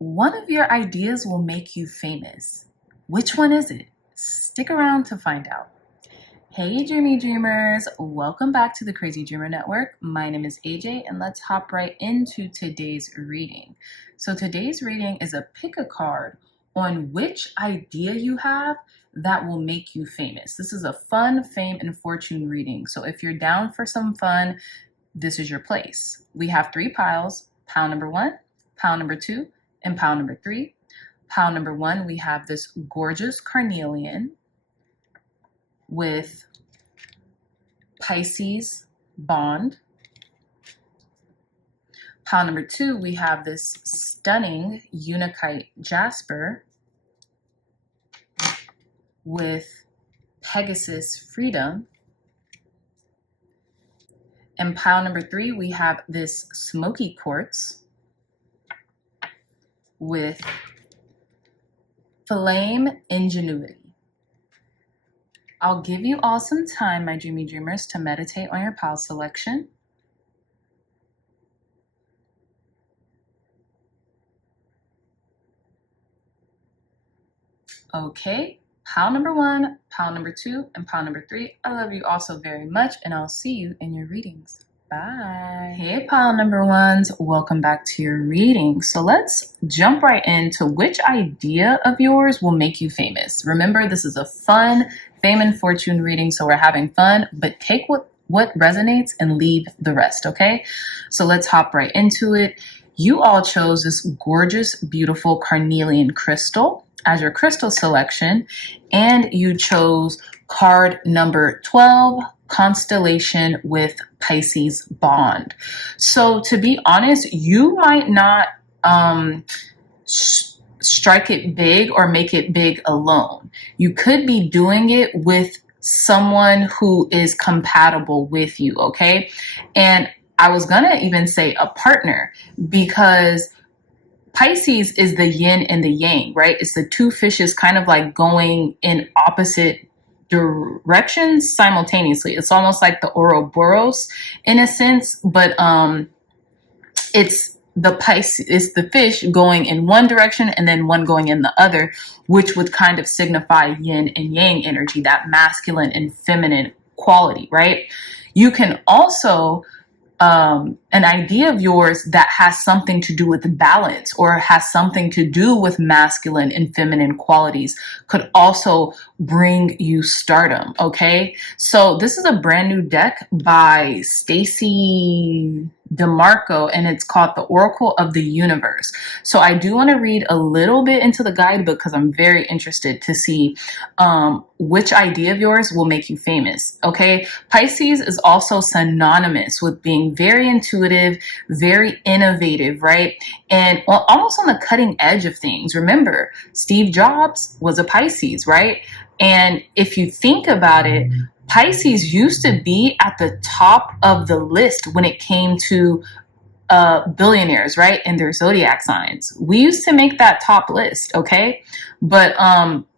One of your ideas will make you famous. Which one is it? Stick around to find out. Hey Dreamers, welcome back to the Crazy Dreamer Network. My name is AJ and let's hop right into today's reading. So today's reading is a pick a card on which idea you have that will make you famous. This is a fun, fame, and fortune reading. So if you're down for some fun, this is your place. We have 3 piles, pile number 1, pile number 2, and pile number 3. Pile number 1, we have this gorgeous Carnelian with Pisces bond. Pile number 2, we have this stunning Unikite Jasper with Pegasus freedom. And pile number 3, we have this smoky quartz with flame ingenuity. I'll give you all some time, my dreamy dreamers, to meditate on your pile selection. Okay, pile number 1, pile number 2, and pile number 3. I love you all so very much, and I'll see you in your readings. Bye. Hey, pile number 1s, welcome back to your reading. So let's jump right into which idea of yours will make you famous. Remember, this is a fun fame and fortune reading, so we're having fun, but take what resonates and leave the rest, okay? So let's hop right into it. You all chose this gorgeous, beautiful Carnelian crystal as your crystal selection, and you chose card number 12, Constellation with Pisces bond. So to be honest, you might not strike it big or make it big alone. You could be doing it with someone who is compatible with you, okay? And I was gonna even say a partner, because Pisces is the yin and the yang, right? It's the two fishes kind of like going in opposite directions simultaneously. It's almost like the Ouroboros in a sense, but it's the fish going in one direction and then one going in the other, which would kind of signify yin and yang energy, that masculine and feminine quality, right? You can also an idea of yours that has something to do with balance or has something to do with masculine and feminine qualities could also bring you stardom, okay? So this is a brand new deck by Stacy DeMarco, and it's called The Oracle of the Universe. So I do want to read a little bit into the guidebook because I'm very interested to see which idea of yours will make you famous, okay? Pisces is also synonymous with being very intuitive, very innovative, right? And almost on the cutting edge of things. Remember, Steve Jobs was a Pisces, right? And if you think about it, Pisces used to be at the top of the list when it came to billionaires, right? And their zodiac signs. We used to make that top list, okay? But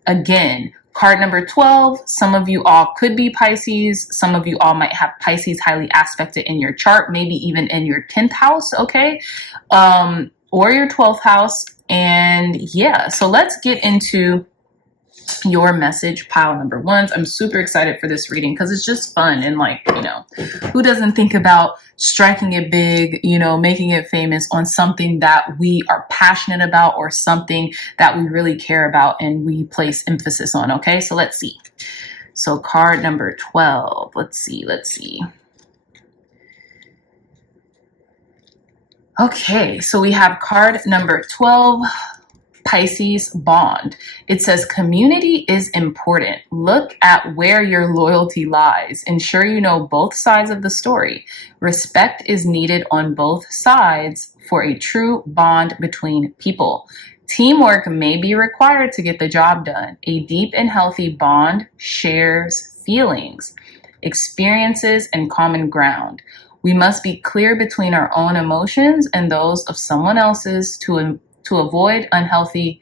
again, card number 12, some of you all could be Pisces. Some of you all might have Pisces highly aspected in your chart, maybe even in your 10th house, okay? Or your 12th house. And yeah, so let's get into your message, pile number 1s. I'm super excited for this reading because it's just fun, and like, you know, who doesn't think about striking it big, you know, making it famous on something that we are passionate about or something that we really care about and we place emphasis on, okay? So let's see. So card number 12, let's see. Okay, so we have card number 12, Pisces bond. It says community is important. Look at where your loyalty lies. Ensure you know both sides of the story. Respect is needed on both sides for a true bond between people. Teamwork may be required to get the job done. A deep and healthy bond shares feelings, experiences, and common ground. We must be clear between our own emotions and those of someone else's to avoid unhealthy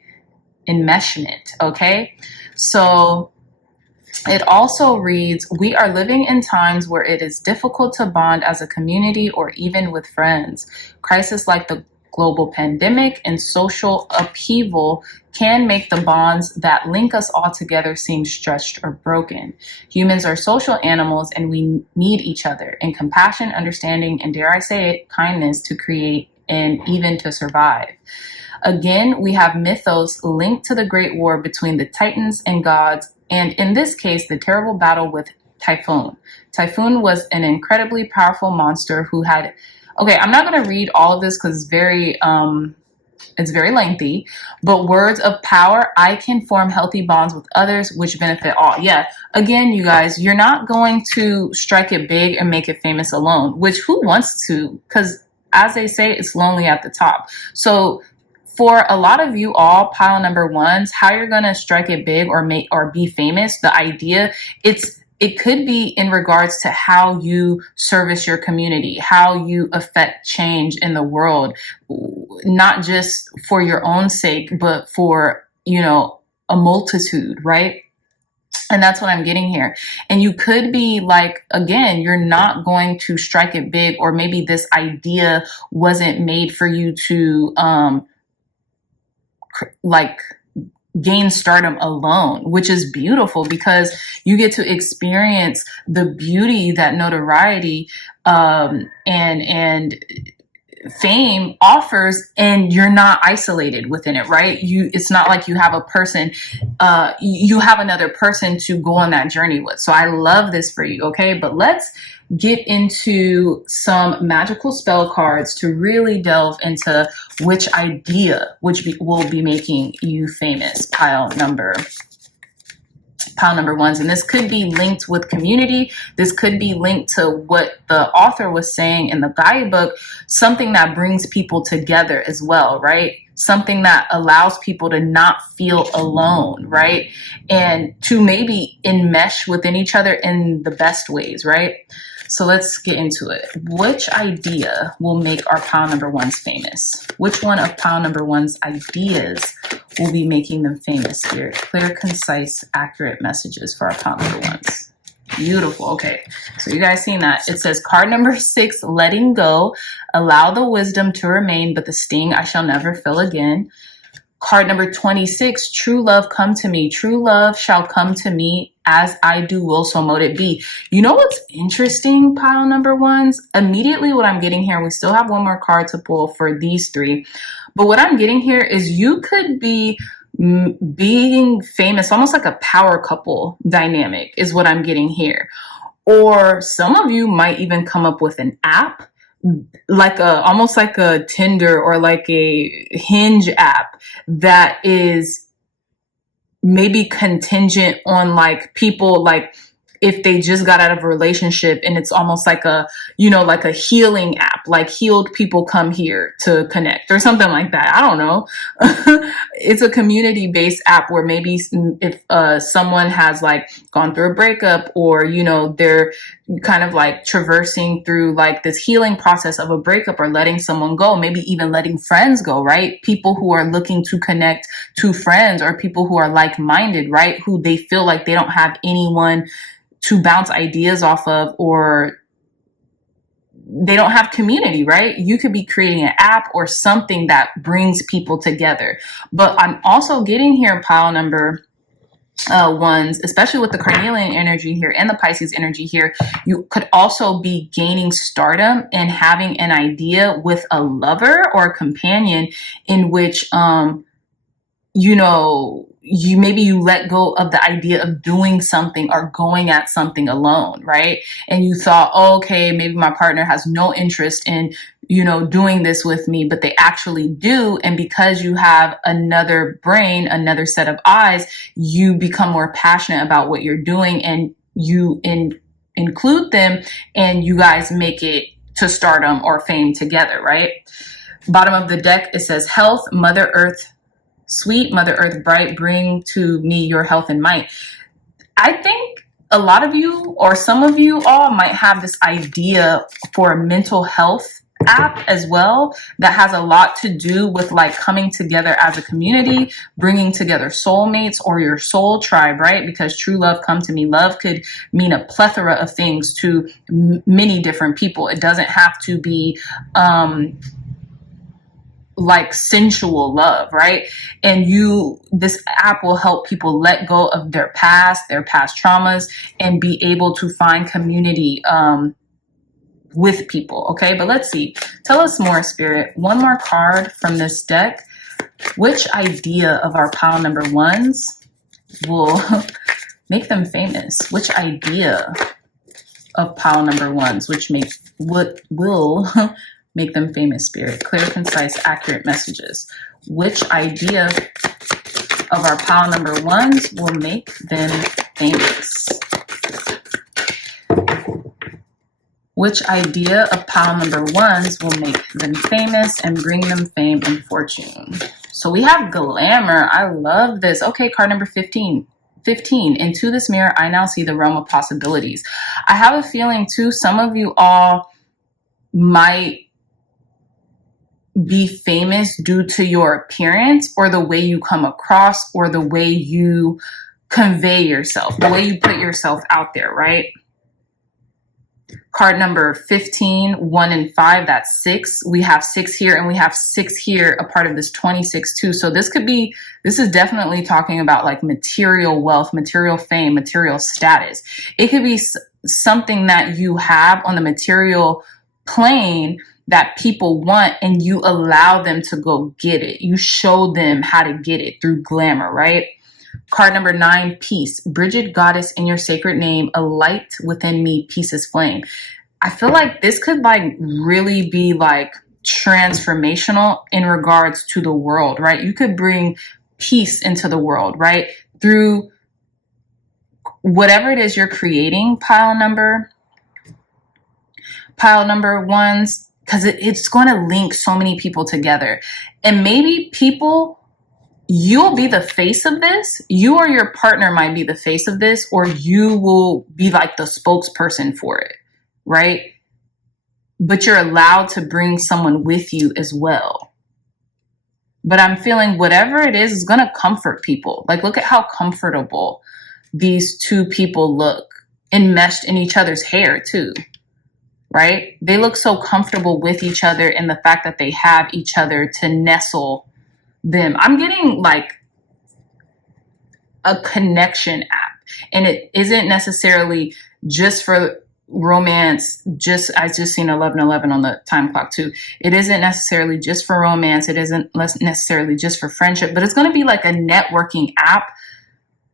enmeshment, okay? So it also reads, we are living in times where it is difficult to bond as a community or even with friends. Crises like the global pandemic and social upheaval can make the bonds that link us all together seem stretched or broken. Humans are social animals and we need each other in compassion, understanding, and dare I say it, kindness to create and even to survive. Again, we have mythos linked to the great war between the Titans and gods, and in this case, the terrible battle with Typhoon. Typhoon was an incredibly powerful monster who had, okay, I'm not going to read all of this because it's very lengthy, but words of power, I can form healthy bonds with others which benefit all. Yeah, again, you guys, you're not going to strike it big and make it famous alone, which who wants to? Because as they say, it's lonely at the top. So for a lot of you all pile number ones, how you're going to strike it big or make or be famous, the idea, it could be in regards to how you service your community, how you affect change in the world, not just for your own sake, but for, you know, a multitude, right? And that's what I'm getting here. And you could be like, again, you're not going to strike it big, or maybe this idea wasn't made for you to, like gain stardom alone, which is beautiful because you get to experience the beauty that notoriety and fame offers, and you're not isolated within it, right? It's not like you have a person, you have another person to go on that journey with. So I love this for you, okay? But let's get into some magical spell cards to really delve into which idea will be making you famous. Pile number ones. And this could be linked with community. This could be linked to what the author was saying in the guidebook, something that brings people together as well, right? Something that allows people to not feel alone, right? And to maybe enmesh within each other in the best ways, right? So let's get into it. Which idea will make our pile number ones famous? Which one of pile number one's ideas will be making them famous here? Clear, concise, accurate messages for our pile number ones. Beautiful. Okay, so you guys seen that? It says card number 6, letting go. Allow the wisdom to remain, but the sting I shall never feel again. Card number 26, true love come to me. True love shall come to me, as I do will, so mote it be. You know what's interesting, pile number ones? Immediately what I'm getting here, we still have one more card to pull for these 3. But what I'm getting here is you could be being famous, almost like a power couple dynamic is what I'm getting here. Or some of you might even come up with an app, like almost like a Tinder or like a Hinge app that is maybe contingent on like people, like if they just got out of a relationship, and it's almost like a, you know, like a healing app, like healed people come here to connect or something like that. I don't know. It's a community-based app where maybe if someone has like gone through a breakup, or, you know, they're kind of like traversing through like this healing process of a breakup, or letting someone go, maybe even letting friends go, right? People who are looking to connect to friends, or people who are like-minded, right? Who they feel like they don't have anyone to bounce ideas off of, or they don't have community, right? You could be creating an app or something that brings people together. But I'm also getting here pile number ones, especially with the Carnelian energy here and the Pisces energy here, you could also be gaining stardom and having an idea with a lover or a companion in which, you know, you let go of the idea of doing something or going at something alone, right? And you thought, oh, okay, maybe my partner has no interest in, you know, doing this with me, but they actually do. And because you have another brain, another set of eyes, you become more passionate about what you're doing, and you include them, and you guys make it to stardom or fame together, right? Bottom of the deck, it says health, Mother Earth, sweet Mother Earth bright, bring to me your health and might. I think a lot of you, or some of you all, might have this idea for a mental health app as well that has a lot to do with like coming together as a community, bringing together soulmates or your soul tribe, right? Because true love come to me. Love could mean a plethora of things to many different people. It doesn't have to be like sensual love, right? And this app will help people let go of their past traumas, and be able to find community with people. Okay, but let's see. Tell us more, Spirit. One more card from this deck. Which idea of our pile number ones will make them famous? Which idea of pile number ones will make them famous, Spirit? Clear, concise, accurate messages. Which idea of our pile number ones will make them famous? Which idea of pile number ones will make them famous and bring them fame and fortune? So we have glamour. I love this. Okay, card number 15. 15. Into this mirror, I now see the realm of possibilities. I have a feeling too, some of you all might be famous due to your appearance, or the way you come across, or the way you convey yourself, the way you put yourself out there, right? Card number 15, 1 and 5, that's 6. We have 6 here, and we have 6 here, a part of this 26 too. So this is definitely talking about like material wealth, material fame, material status. It could be something that you have on the material plane that people want, and you allow them to go get it. You show them how to get it through glamour, right? Card number 9, peace. Bridget, goddess, in your sacred name, a light within me, peace is flame. I feel like this could like really be like transformational in regards to the world, right? You could bring peace into the world, right? Through whatever it is you're creating, pile number ones, because it's going to link so many people together. And maybe you'll be the face of this. You or your partner might be the face of this, or you will be like the spokesperson for it, right? But you're allowed to bring someone with you as well. But I'm feeling whatever it is going to comfort people. Like, look at how comfortable these two people look, enmeshed in each other's hair too, right? They look so comfortable with each other, and the fact that they have each other to nestle them. I'm getting like a connection app, and it isn't necessarily just for romance. I just seen 11:11 on the time clock too. It isn't necessarily just for romance. It isn't necessarily just for friendship, but it's going to be like a networking app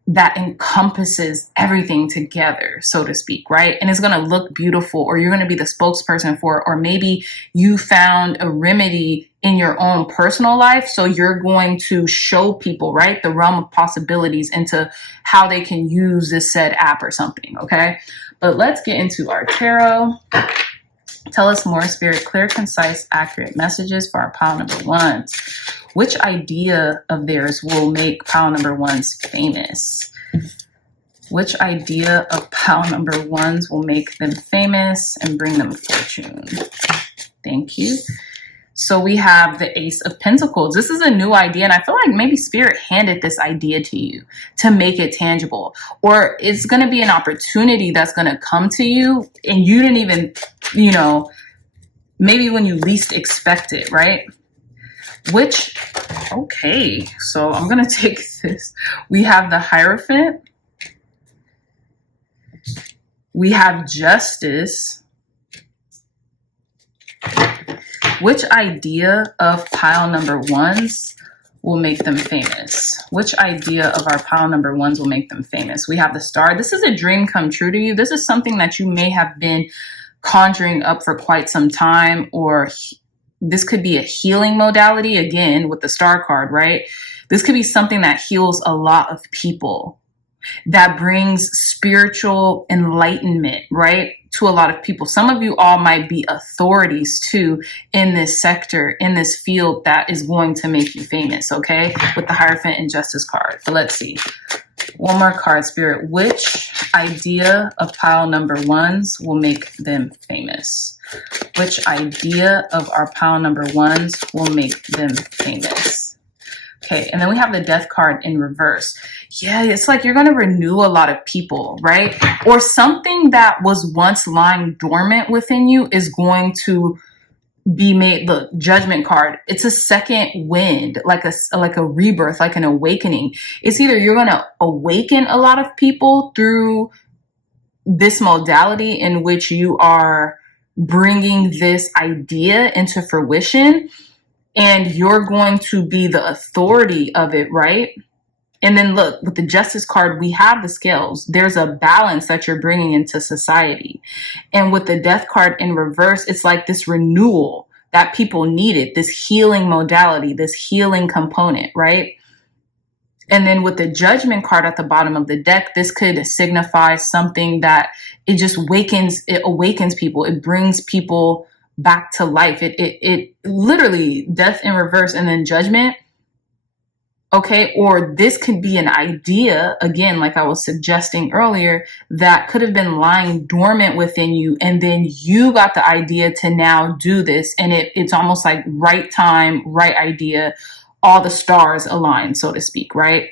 that encompasses everything together, so to speak, right? And it's going to look beautiful, or you're going to be the spokesperson for it, or maybe you found a remedy in your own personal life, so you're going to show people, right, the realm of possibilities into how they can use this said app or something, okay? But let's get into our tarot. Tell us more, Spirit. Clear, concise, accurate messages for our pile number ones. Which idea of theirs will make pile number ones famous? Which idea of pile number ones will make them famous and bring them fortune? Thank you. So we have the Ace of Pentacles. This is a new idea, and I feel like maybe Spirit handed this idea to you to make it tangible. Or it's going to be an opportunity that's going to come to you, and you didn't even, maybe when you least expect it, right? Okay, so I'm going to take this. We have the Hierophant. We have Justice. Which idea of pile number ones will make them famous? Which idea of our pile number ones will make them famous? We have the Star. This is a dream come true to you. This is something that you may have been conjuring up for quite some time, or this could be a healing modality, again, with the Star card, right? This could be something that heals a lot of people, that brings spiritual enlightenment, right, to a lot of people. Some of you all might be authorities too in this sector, in this field, that is going to make you famous, okay, with the Hierophant and Justice card. But let's see. One more card, Spirit. Which idea of pile number ones will make them famous? Which idea of our pile number ones will make them famous? Okay, and then we have the Death card in reverse. Yeah, it's like you're going to renew a lot of people, right? Or something that was once lying dormant within you is going to be made. Look, Judgment card. It's a second wind, like a rebirth, like an awakening. It's either you're going to awaken a lot of people through this modality in which you are bringing this idea into fruition, and you're going to be the authority of it, right? And then look, with the Justice card, we have the scales. There's a balance that you're bringing into society. And with the Death card in reverse, it's like this renewal that people needed, this healing modality, this healing component, right? And then with the Judgment card at the bottom of the deck, this could signify something that it just awakens people. It brings people back to life. It literally, Death in reverse and then Judgment. Okay, or this could be an idea, again, like I was suggesting earlier, that could have been lying dormant within you, and then you got the idea to now do this, and it's almost like right time, right idea, all the stars align, so to speak, right?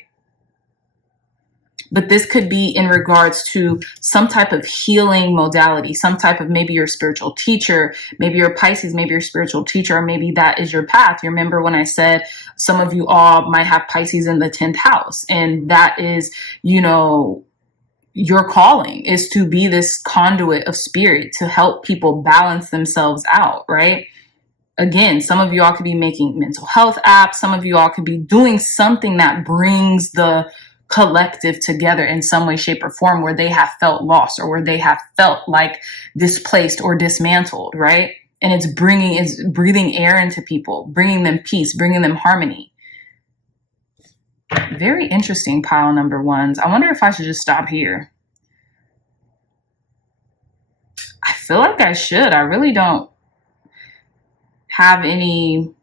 But this could be in regards to some type of healing modality, some type of, maybe your spiritual teacher, maybe you're Pisces, maybe your spiritual teacher, or maybe that is your path. You remember when I said some of you all might have Pisces in the 10th house, and that is, you know, your calling is to be this conduit of spirit to help people balance themselves out, right? Again, some of you all could be making mental health apps. Some of you all could be doing something that brings the collective together in some way, shape, or form, where they have felt lost or where they have felt like displaced or dismantled, right? And it's breathing air into people, bringing them peace, bringing them harmony. Very interesting, pile number ones. I wonder if I should just stop here. I feel like I should. I really don't have any.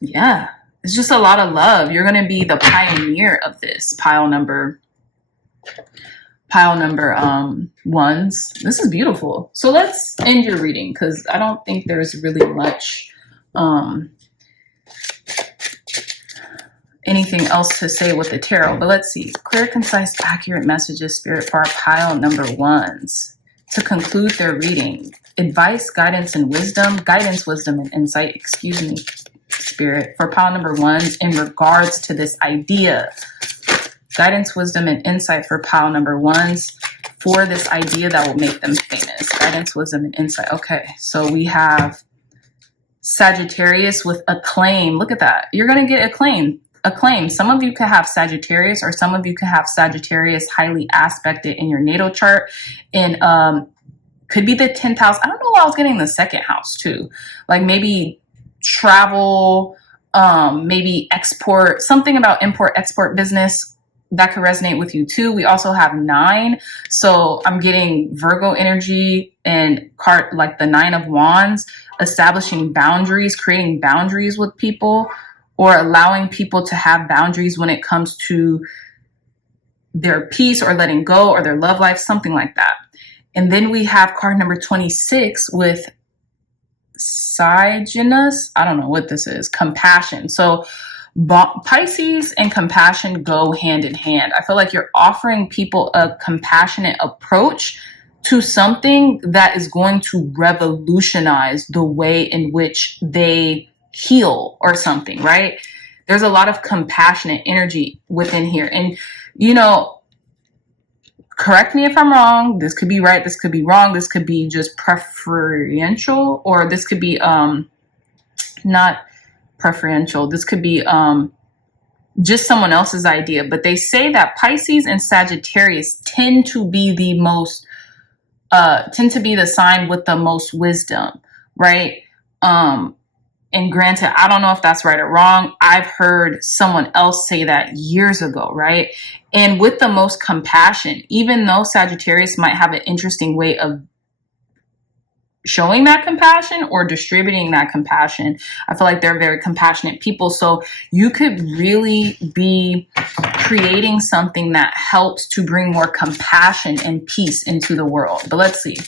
Yeah. It's just a lot of love. You're going to be the pioneer of this, pile number ones. This is beautiful. So let's end your reading, because I don't think there's really much anything else to say with the tarot. But let's see. Clear, concise, accurate messages, Spirit, for our pile number ones to conclude their reading. Advice, guidance, and wisdom. Guidance, wisdom, and insight. Excuse me, Spirit, for pile number ones in regards to this idea. Guidance, wisdom, and insight for pile number ones for this idea that will make them famous. Guidance, wisdom, and insight. Okay, so we have Sagittarius with acclaim. Look at that. You're going to get acclaim. Some of you could have Sagittarius, or some of you could have Sagittarius highly aspected in your natal chart. And could be the 10th house. I don't know why I was getting the 2nd house too. Like maybe travel, maybe export, something about import-export business that could resonate with you too. We also have 9. So I'm getting Virgo energy and card like the 9 of Wands, establishing boundaries, creating boundaries with people, or allowing people to have boundaries when it comes to their peace or letting go or their love life, something like that. And then we have card number 26 with Cyginus. I don't know what this is. Compassion. So Pisces and compassion go hand in hand. I feel like you're offering people a compassionate approach to something that is going to revolutionize the way in which they heal or something, right? There's a lot of compassionate energy within here. And, you know, correct me if I'm wrong. This could be right. This could be wrong. This could be just preferential, or this could be not preferential. This could be just someone else's idea. But they say that Pisces and Sagittarius tend to be the most, tend to be the sign with the most wisdom, right? And granted, I don't know if that's right or wrong. I've heard someone else say that years ago, right? And with the most compassion, even though Sagittarius might have an interesting way of showing that compassion or distributing that compassion, I feel like they're very compassionate people. So you could really be creating something that helps to bring more compassion and peace into the world. But let's see.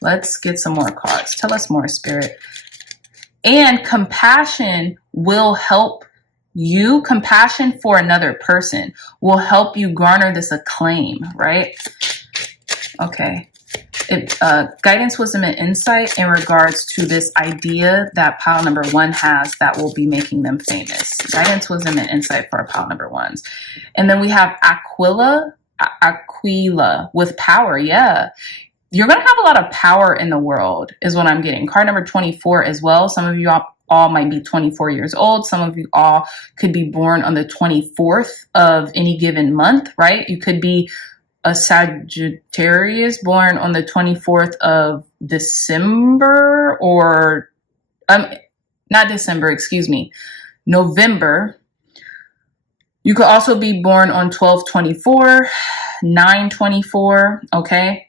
Let's get some more cards. Tell us more, Spirit. And compassion will help you. Compassion for another person will help you garner this acclaim, right? Okay. Guidance, wisdom, and insight in regards to this idea that pile number 1 has that will be making them famous. Guidance, wisdom, and insight for our pile number 1s. And then we have Aquila with power. Yeah. You're going to have a lot of power in the world is what I'm getting. Card number 24 as well. Some of you all might be 24 years old. Some of you all could be born on the 24th of any given month, right? You could be a Sagittarius born on the 24th of December, or not December, excuse me, November. You could also be born on 12/24, 9/24, okay?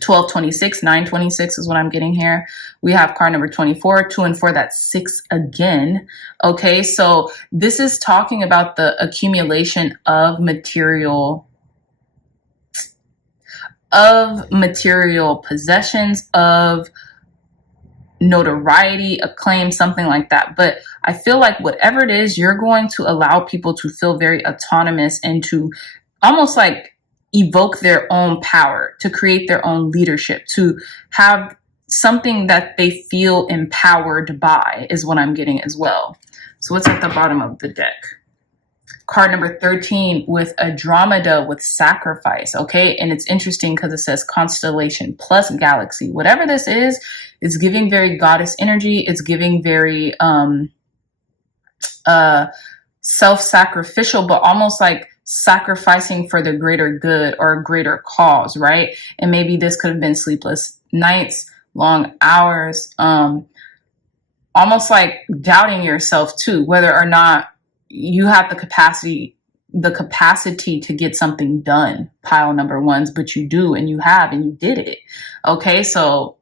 12/26, 9/26 is what I'm getting here. We have card number 24, 2 and 4, that's 6 again. Okay, so this is talking about the accumulation of material possessions, of notoriety, acclaim, something like that. But I feel like whatever it is, you're going to allow people to feel very autonomous and to almost like evoke their own power, to create their own leadership, to have something that they feel empowered by is what I'm getting as well. So what's at the bottom of the deck? Card number 13 with Andromeda with sacrifice, okay? And it's interesting because it says constellation plus galaxy. Whatever this is, it's giving very goddess energy. It's giving very self-sacrificial, but almost like sacrificing for the greater good or a greater cause, right? And maybe this could have been sleepless nights, long hours, almost like doubting yourself too, whether or not you have the capacity to get something done, pile number 1s, but you do, and you have, and you did it. Okay, so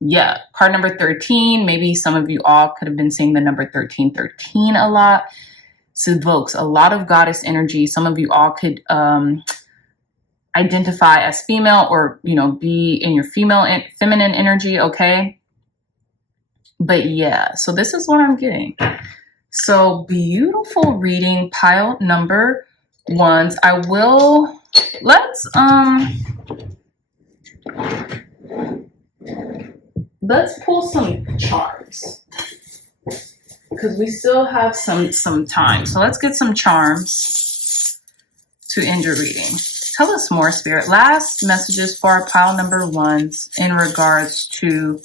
yeah, card number 13, maybe some of you all could have been seeing the number 1313 a lot. This evokes a lot of goddess energy. Some of you all could identify as female, or, you know, be in your female and feminine energy, okay? But yeah, so this is what I'm getting. So beautiful reading, pile number 1s. Let's pull some charms, because we still have some time. So let's get some charms to end your reading. Tell us more, Spirit. Last messages for our pile number 1s in regards to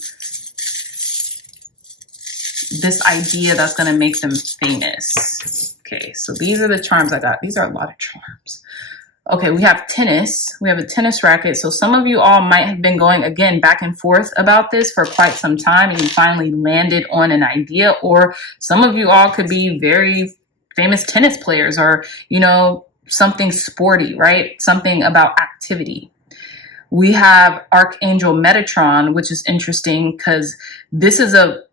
this idea that's going to make them famous. Okay, so these are the charms I got. These are a lot of charms. Okay, we have tennis. We have a tennis racket. So some of you all might have been going, again, back and forth about this for quite some time, and you finally landed on an idea. Or some of you all could be very famous tennis players, or, you know, something sporty, right? Something about activity. We have Archangel Metatron, which is interesting because this is a...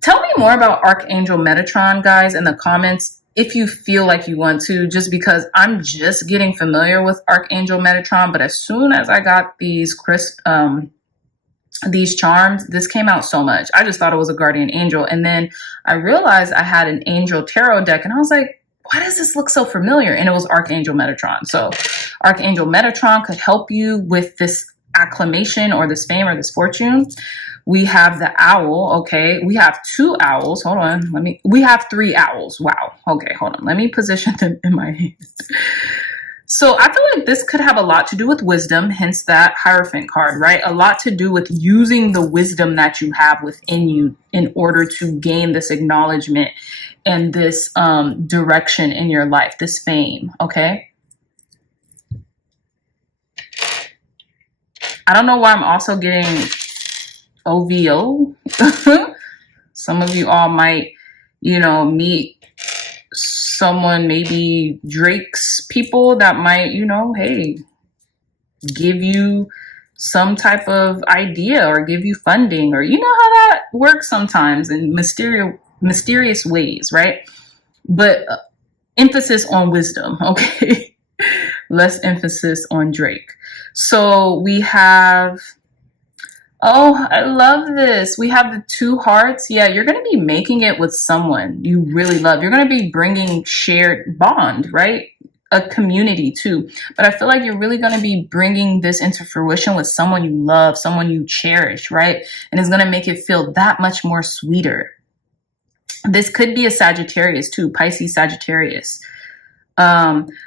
Tell me more about Archangel Metatron, guys, in the comments, if you feel like you want to, just because I'm just getting familiar with Archangel Metatron. But as soon as I got these charms, this came out so much. I just thought it was a guardian angel. And then I realized I had an angel tarot deck, and I was like, why does this look so familiar? And it was Archangel Metatron. So Archangel Metatron could help you with this acclamation or this fame or this fortune. We have the owl. Okay, we have 2 owls. Hold on, we have 3 owls. Wow. Okay, hold on, let me position them in my hand. So I feel like this could have a lot to do with wisdom, hence that Hierophant card, right? A lot to do with using the wisdom that you have within you in order to gain this acknowledgement and this direction in your life, this fame, okay? I don't know why I'm also getting OVO. Some of you all might, you know, meet someone, maybe Drake's people, that might, you know, hey, give you some type of idea or give you funding, or you know how that works sometimes in mysterious ways, right? But emphasis on wisdom, okay? Less emphasis on Drake. So we have... Oh, I love this. We have the 2 hearts. Yeah, you're going to be making it with someone you really love. You're going to be bringing shared bond, right? a community too. But I feel like you're really going to be bringing this into fruition with someone you love, someone you cherish, right? And it's going to make it feel that much more sweeter. This could be a Sagittarius too, Pisces, Sagittarius.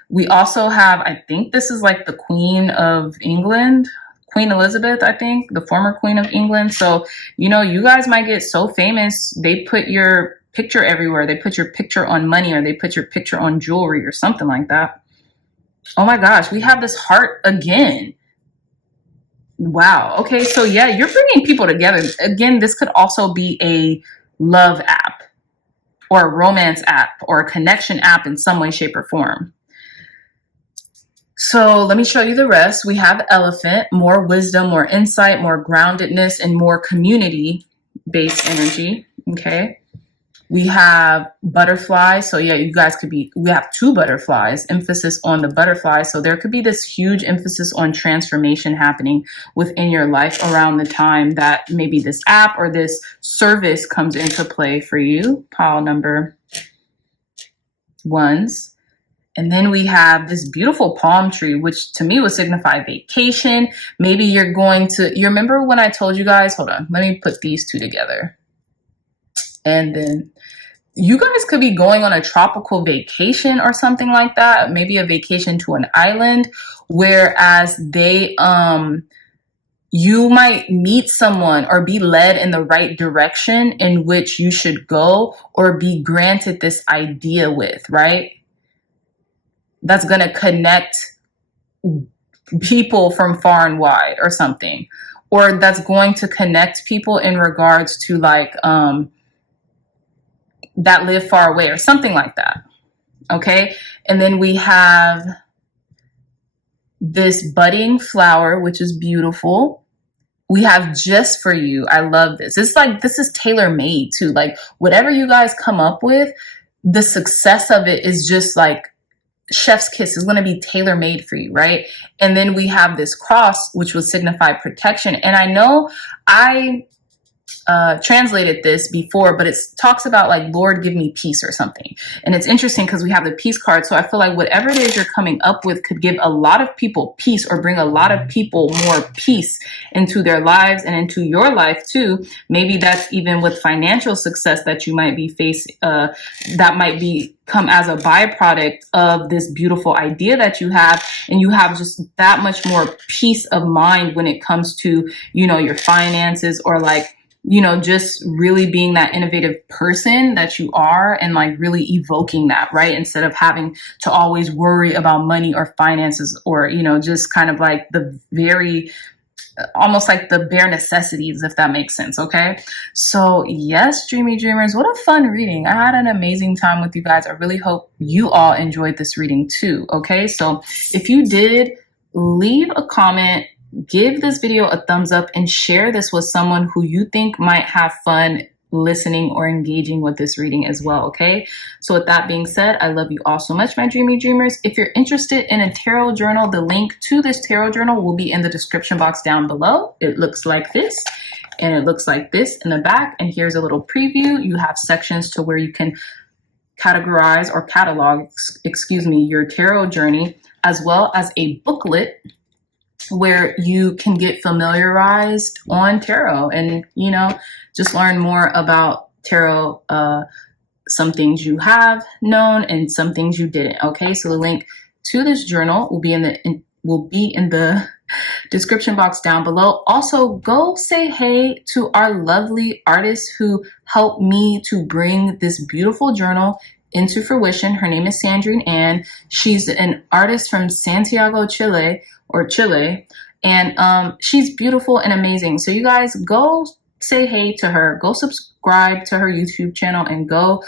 We also have, I think this is like the Queen of England, Queen Elizabeth, I think, the former Queen of England. So, you know, you guys might get so famous, they put your picture everywhere. They put your picture on money, or they put your picture on jewelry or something like that. Oh my gosh, we have this heart again. Wow. Okay, so yeah, you're bringing people together. Again, this could also be a love app or a romance app or a connection app in some way, shape, or form. So let me show you the rest. We have Elephant, more wisdom, more insight, more groundedness, and more community-based energy, okay? We have Butterfly. So yeah, you guys could be, we have 2 butterflies, emphasis on the butterfly. So there could be this huge emphasis on transformation happening within your life around the time that maybe this app or this service comes into play for you. Pile number 1s. And then we have this beautiful palm tree, which to me would signify vacation. Maybe you're going to, you remember when I told you guys, hold on, let me put these 2 together. And then you guys could be going on a tropical vacation or something like that. Maybe a vacation to an island, whereas they, you might meet someone or be led in the right direction in which you should go, or be granted this idea with, right? That's going to connect people from far and wide or something, or that's going to connect people in regards to like, that live far away or something like that. Okay. And then we have this budding flower, which is beautiful. We have Just For You. I love this. It's like, this is tailor-made too. Like whatever you guys come up with, the success of it is just like chef's kiss. Is going to be tailor-made for you, right? And then we have this cross, which would signify protection. And I know I translated this before, but it talks about like, Lord, give me peace or something. And it's interesting because we have the peace card. So I feel like whatever it is you're coming up with could give a lot of people peace, or bring a lot of people more peace into their lives and into your life too. Maybe that's even with financial success that you might be facing, that might be come as a byproduct of this beautiful idea that you have, and you have just that much more peace of mind when it comes to, you know, your finances, or like, you know, just really being that innovative person that you are, and like really evoking that, right? Instead of having to always worry about money or finances, or, you know, just kind of like the very, almost like the bare necessities, if that makes sense. Okay. So yes, dreamy dreamers, what a fun reading. I had an amazing time with you guys. I really hope you all enjoyed this reading too. Okay. So if you did, leave a comment, give this video a thumbs up, and share this with someone who you think might have fun listening or engaging with this reading as well. Okay. So with that being said, I love you all so much, my dreamy dreamers. If you're interested in a tarot journal, the link to this tarot journal will be in the description box down below. It looks like this, and it looks like this in the back. And here's a little preview. You have sections to where you can categorize or catalog, excuse me, your tarot journey, as well as a booklet where you can get familiarized on tarot and, you know, just learn more about tarot, some things you have known and some things you didn't. Okay, so the link to this journal will be in the description box down below. Also, go say hey to our lovely artist who helped me to bring this beautiful journal into fruition. Her name is Sandrine Ann. She's an artist from Santiago, Chile, and she's beautiful and amazing. So you guys go say hey to her, go subscribe to her YouTube channel, and go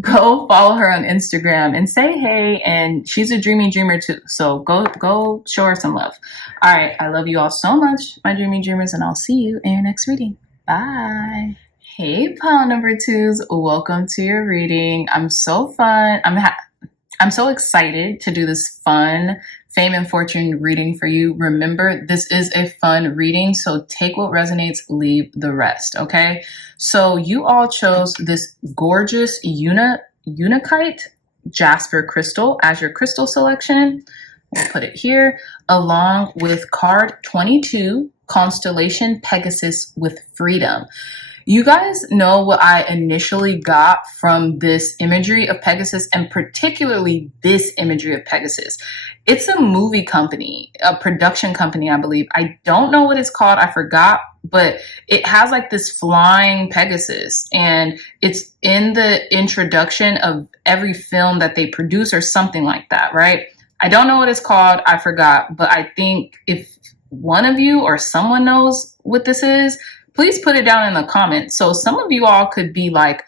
go follow her on Instagram and say hey. And she's a dreamy dreamer too, so go show her some love. All right, I love you all so much, my dreamy dreamers, and I'll see you in your next reading. Bye. Hey, pile number 2s, welcome to your reading. I'm so excited to do this fun fame and fortune reading for you. Remember, this is a fun reading, so take what resonates, leave the rest, okay? So you all chose this gorgeous Unikite Jasper crystal as your crystal selection. We'll put it here, along with card 22, Constellation Pegasus with Freedom. You guys know what I initially got from this imagery of Pegasus, and particularly this imagery of Pegasus. It's a movie company, a production company, I believe. I don't know what it's called. I forgot, but it has like this flying Pegasus, and it's in the introduction of every film that they produce or something like that, right? I don't know what it's called. I forgot, but I think if one of you or someone knows what this is, please put it down in the comments. So some of you all could be like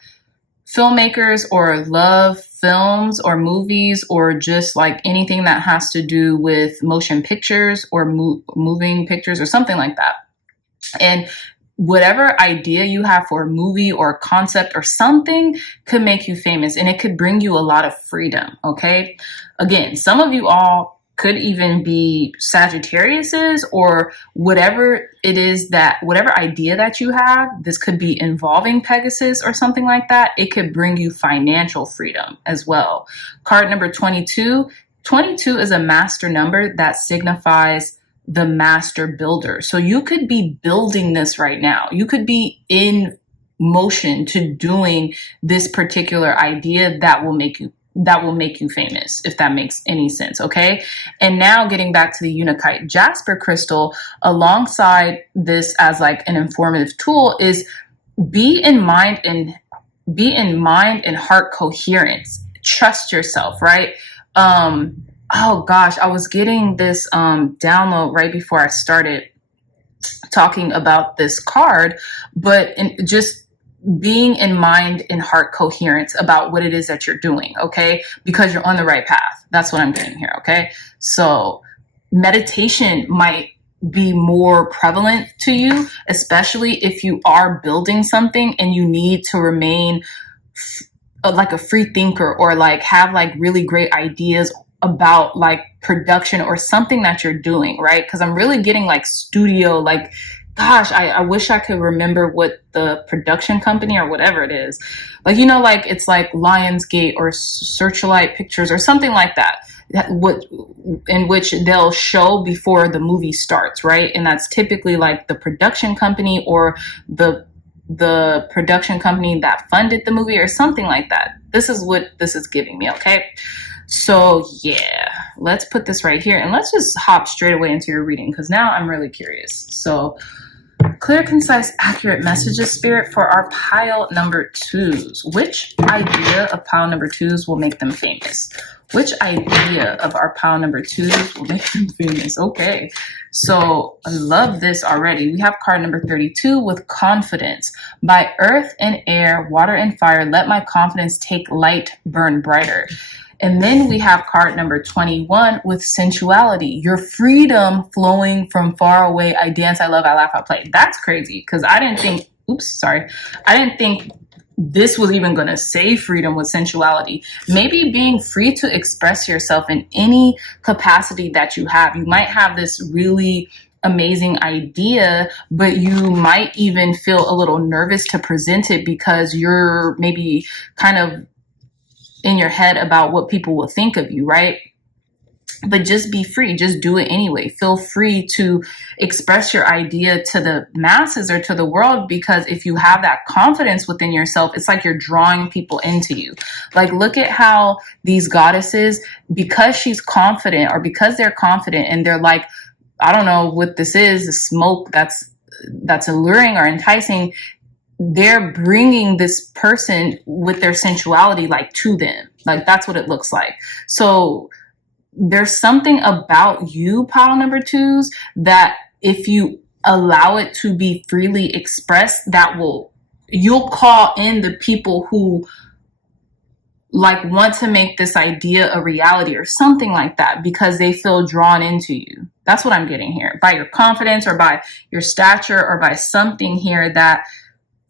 filmmakers or love films or movies or just like anything that has to do with motion pictures or moving pictures or something like that. And whatever idea you have for a movie or concept or something could make you famous, and it could bring you a lot of freedom, okay? Again, some of you all could even be Sagittariuses or whatever it is that, whatever idea that you have, this could be involving Pegasus or something like that. It could bring you financial freedom as well. Card number 22. 22 is a master number that signifies the master builder. So you could be building this right now. You could be in motion to doing this particular idea that will make you famous, if that makes any sense, okay? And now getting back to the Unikite Jasper crystal, alongside this as like an informative tool, is be in mind and heart coherence. Trust yourself, right? Oh gosh, I was getting this download right before I started talking about this card, but just being in mind and heart coherence about what it is that you're doing, okay? Because you're on the right path. That's what I'm getting here, okay? So meditation might be more prevalent to you, especially if you are building something and you need to remain like a free thinker or like have like really great ideas about like production or something that you're doing, right? Because I'm really getting like studio, like, gosh, I wish I could remember what the production company or whatever it is. Like, you know, like it's like Lionsgate or Searchlight Pictures or something like that, in which they'll show before the movie starts, right? And that's typically like the production company or the production company that funded the movie or something like that. This is what this is giving me, okay? So yeah, let's put this right here and let's just hop straight away into your reading, because now I'm really curious. So clear, concise, accurate messages, Spirit, for our pile number 2s. Which idea of pile number 2s will make them famous? Which idea of our pile number 2s will make them famous? Okay, so I love this already. We have card number 32 with confidence. By earth and air, water and fire, let my confidence take light, burn brighter. And then we have card number 21 with sensuality, your freedom flowing from far away. I dance, I love, I laugh, I play. That's crazy, because I didn't think this was even going to say freedom with sensuality. Maybe being free to express yourself in any capacity that you have. You might have this really amazing idea, but you might even feel a little nervous to present it because you're maybe kind of in your head about what people will think of you, right? But just be free, just do it anyway. Feel free to express your idea to the masses or to the world, because if you have that confidence within yourself, it's like you're drawing people into you. Like, look at how these goddesses, because she's confident or because they're confident and they're like, I don't know what this is, the smoke that's alluring or enticing, they're bringing this person with their sensuality like to them. Like, that's what it looks like. So there's something about you, pile number 2s, that if you allow it to be freely expressed, you'll call in the people who like want to make this idea a reality or something like that, because they feel drawn into you. That's what I'm getting here, by your confidence or by your stature or by something here that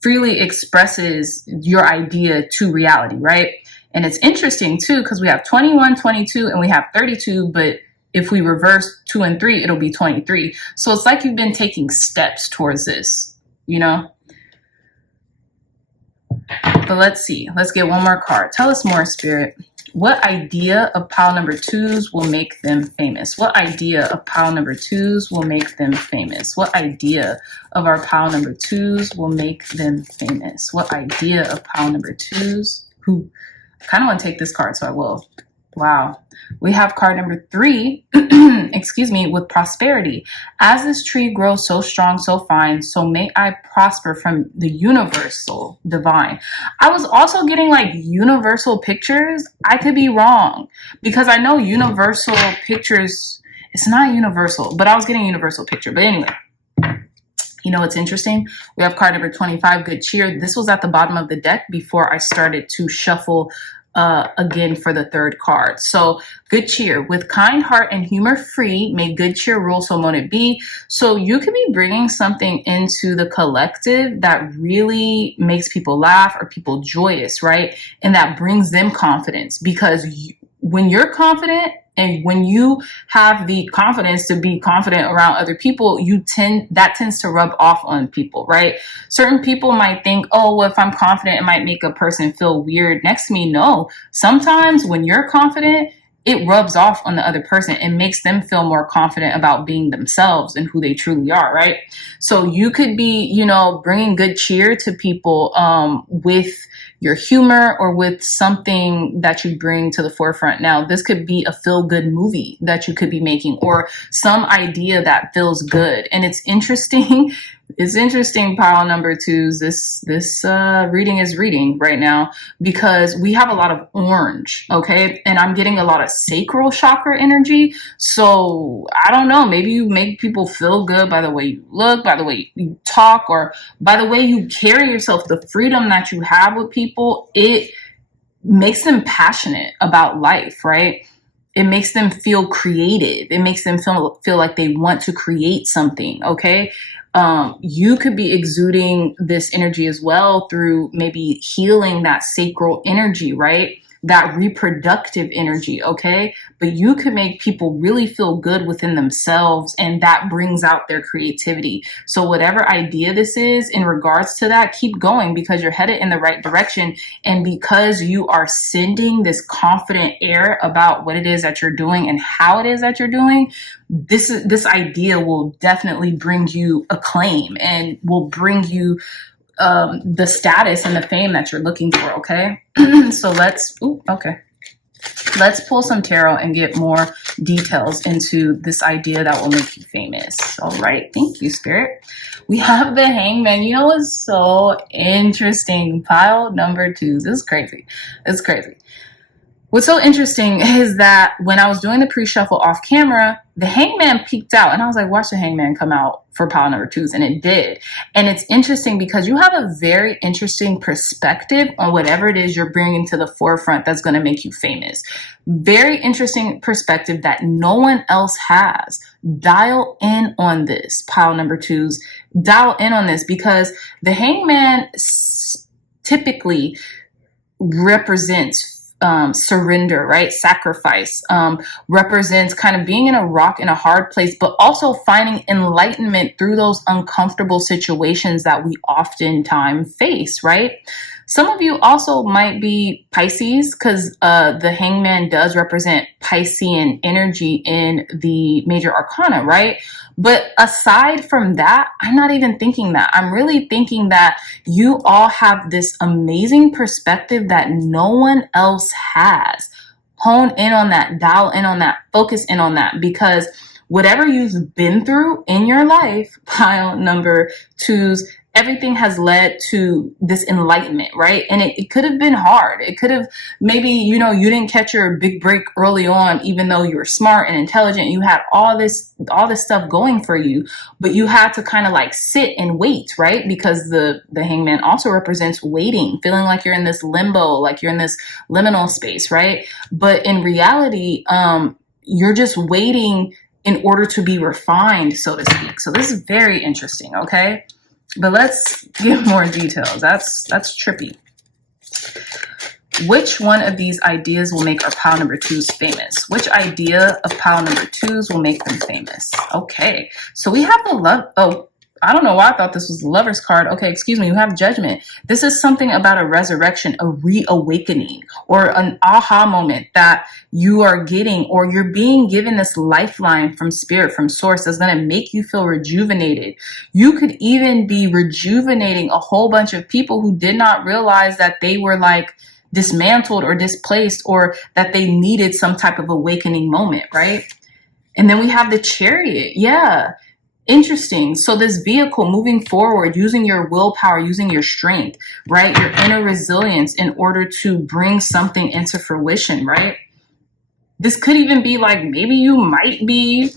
freely expresses your idea to reality, right? And it's interesting too, because we have 21, 22, and we have 32, but if we reverse 2 and 3, it'll be 23. So it's like you've been taking steps towards this, you know? But let's see. Let's get one more card. Tell us more, Spirit. What idea of pile number twos will make them famous? What idea of pile number twos will make them famous? What idea of our pile number twos will make them famous? What idea of pile number twos? I kind of want to take this card, so I will. Wow. We have card number 3, excuse me, with prosperity. As this tree grows so strong, so fine, so may I prosper from the universal divine. I was also getting like universal pictures. I could be wrong because I know universal pictures, it's not universal, but I was getting universal picture. But anyway, you know what's interesting? We have card number 25, good cheer. This was at the bottom of the deck before I started to shuffle again for the 3rd card. So good cheer, with kind heart and humor free, may good cheer rule, so mote it be. So you could be bringing something into the collective that really makes people laugh or people joyous, right? And that brings them confidence, because when you're confident and when you have the confidence to be confident around other people, that tends to rub off on people, right? Certain people might think, oh, well, if I'm confident, it might make a person feel weird next to me. No, sometimes when you're confident, it rubs off on the other person and makes them feel more confident about being themselves and who they truly are, right? So you could be, you know, bringing good cheer to people with your humor or with something that you bring to the forefront. Now, this could be a feel-good movie that you could be making, or some idea that feels good. And it's interesting. It's interesting, pile number twos. This reading is reading right now because we have a lot of orange, okay? And I'm getting a lot of sacral chakra energy. So I don't know, maybe you make people feel good by the way you look, by the way you talk, or by the way you carry yourself, the freedom that you have with people. It makes them passionate about life, right? It makes them feel creative. It makes them feel like they want to create something, okay? You could be exuding this energy as well through maybe healing that sacral energy, right? That reproductive energy, okay? But you could make people really feel good within themselves, and that brings out their creativity. So whatever idea this is in regards to that, keep going, because you're headed in the right direction. And because you are sending this confident air about what it is that you're doing and how it is that you're doing, this idea will definitely bring you acclaim and will bring you the status and the fame that you're looking for, okay? So let's pull some tarot and get more details into this idea that will make you famous. All right, thank you, Spirit. We have the Hangman. You know what's so interesting? Pile number twos. This is crazy. It's crazy. What's so interesting is that when I was doing the pre-shuffle off camera, the Hangman peeked out, and I was like, watch the Hangman come out for pile number twos, and it did. And it's interesting because you have a very interesting perspective on whatever it is you're bringing to the forefront that's going to make you famous. Very interesting perspective that no one else has. Dial in on this, pile number twos. Dial in on this, because the Hangman typically represents surrender, right? Sacrifice, represents kind of being in a rock in a hard place, but also finding enlightenment through those uncomfortable situations that we oftentimes face, right? Some of you also might be Pisces, because the Hangman does represent Piscean energy in the major arcana, right? But aside from that, I'm not even thinking that. I'm really thinking that you all have this amazing perspective that no one else has. Hone in on that, dial in on that, focus in on that, because whatever you've been through in your life, pile number twos, everything has led to this enlightenment, right? And it could have been hard. It could have maybe, you know, you didn't catch your big break early on, even though you were smart and intelligent. You had all this stuff going for you, but you had to kind of like sit and wait, right? Because the Hangman also represents waiting, feeling like you're in this limbo, like you're in this liminal space, right? But in reality, you're just waiting in order to be refined, so to speak. So this is very interesting, okay? But let's get more details. That's trippy. Which one of these ideas will make our pile number twos famous? Which idea of pile number twos will make them famous? Okay, so we have the love. Oh, I don't know why I thought this was the Lover's card. Okay, excuse me, you have Judgment. This is something about a resurrection, a reawakening, or an aha moment that you are getting, or you're being given this lifeline from spirit, from source, that's going to make you feel rejuvenated. You could even be rejuvenating a whole bunch of people who did not realize that they were like dismantled or displaced, or that they needed some type of awakening moment, right? And then we have the Chariot. Yeah. Interesting. So this vehicle moving forward, using your willpower, using your strength, right? Your inner resilience in order to bring something into fruition, right? This could even be like, maybe you might be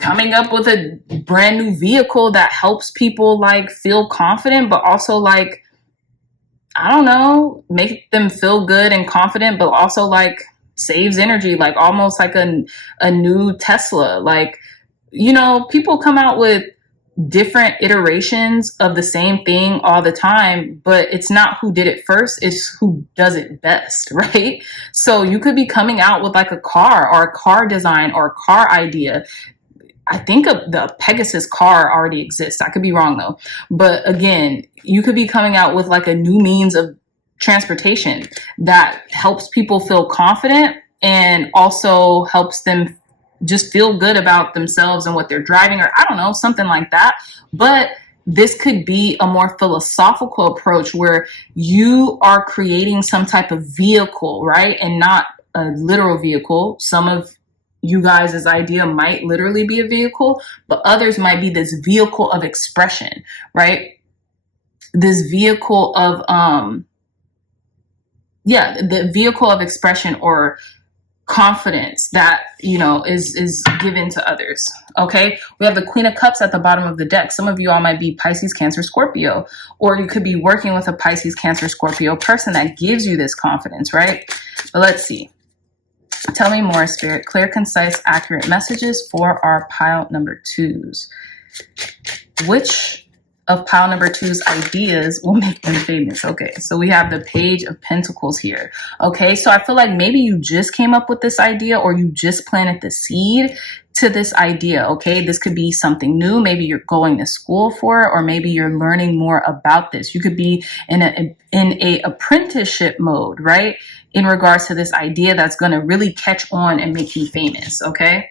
coming up with a brand new vehicle that helps people like feel confident, but also like, I don't know, make them feel good and confident, but also like saves energy, like almost like a new Tesla. Like, you know, people come out with different iterations of the same thing all the time, but it's not who did it first, it's who does it best, right? So you could be coming out with like a car or a car design or a car idea. I think the Pegasus car already exists. I could be wrong though. But again, you could be coming out with like a new means of transportation that helps people feel confident and also helps them just feel good about themselves and what they're driving, or I don't know, something like that. But this could be a more philosophical approach where you are creating some type of vehicle, right? And not a literal vehicle. Some of you guys' idea might literally be a vehicle, but others might be this vehicle of expression, right? This vehicle of, the vehicle of expression or confidence that, you know, is given to others. Okay, we have the Queen of Cups at the bottom of the deck. Some of you all might be Pisces, Cancer, Scorpio, or you could be working with a Pisces, Cancer, Scorpio person that gives you this confidence, right? But let's see. Tell me more, Spirit. Clear, concise, accurate messages for our pile number 2s. Which of pile number 2's ideas will make them famous? Okay, so we have the Page of Pentacles here. Okay, so I feel like maybe you just came up with this idea, or you just planted the seed to this idea. Okay, this could be something new. Maybe you're going to school for it, or maybe you're learning more about this. You could be in a apprenticeship mode, right? In regards to this idea that's going to really catch on and make you famous. Okay,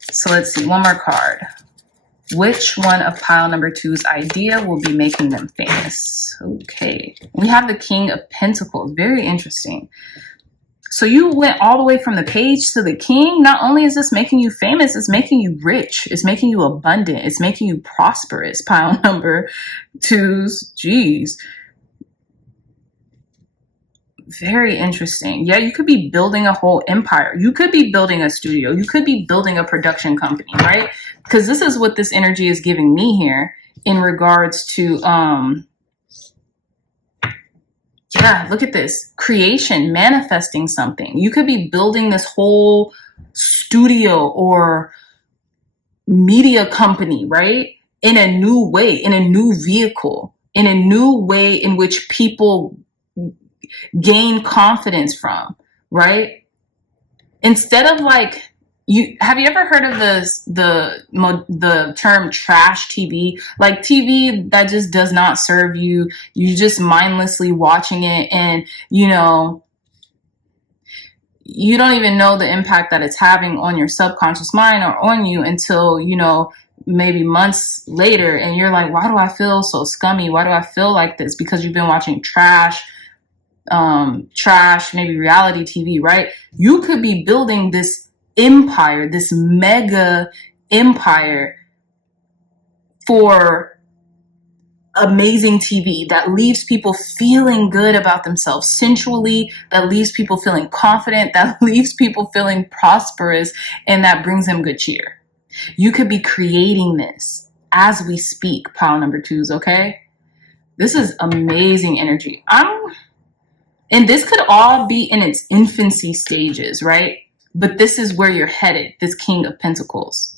so let's see, one more card. Which one of pile number 2's idea will be making them famous? Okay, we have the King of Pentacles. Very interesting. So you went all the way from the Page to the King. Not only is this making you famous, it's making you rich. It's making you abundant. It's making you prosperous. Pile number 2's. Geez. Very interesting. Yeah, you could be building a whole empire. You could be building a studio. You could be building a production company, right? Because this is what this energy is giving me here in regards to, yeah, look at this. Creation, manifesting something. You could be building this whole studio or media company, right? In a new way, in a new vehicle, in a new way in which people gain confidence from, right? Instead of like, have you ever heard of the term trash TV? Like TV that just does not serve you. You just mindlessly watching it, and you know, you don't even know the impact that it's having on your subconscious mind or on you until, you know, maybe months later, and you're like, why do I feel so scummy? Why do I feel like this? Because you've been watching trash, maybe reality TV, right? You could be building this empire, this mega empire for amazing TV that leaves people feeling good about themselves sensually, that leaves people feeling confident, that leaves people feeling prosperous, and that brings them good cheer. You could be creating this as we speak, pile number 2's, okay? This is amazing energy. And this could all be in its infancy stages, right? But this is where you're headed, this King of Pentacles.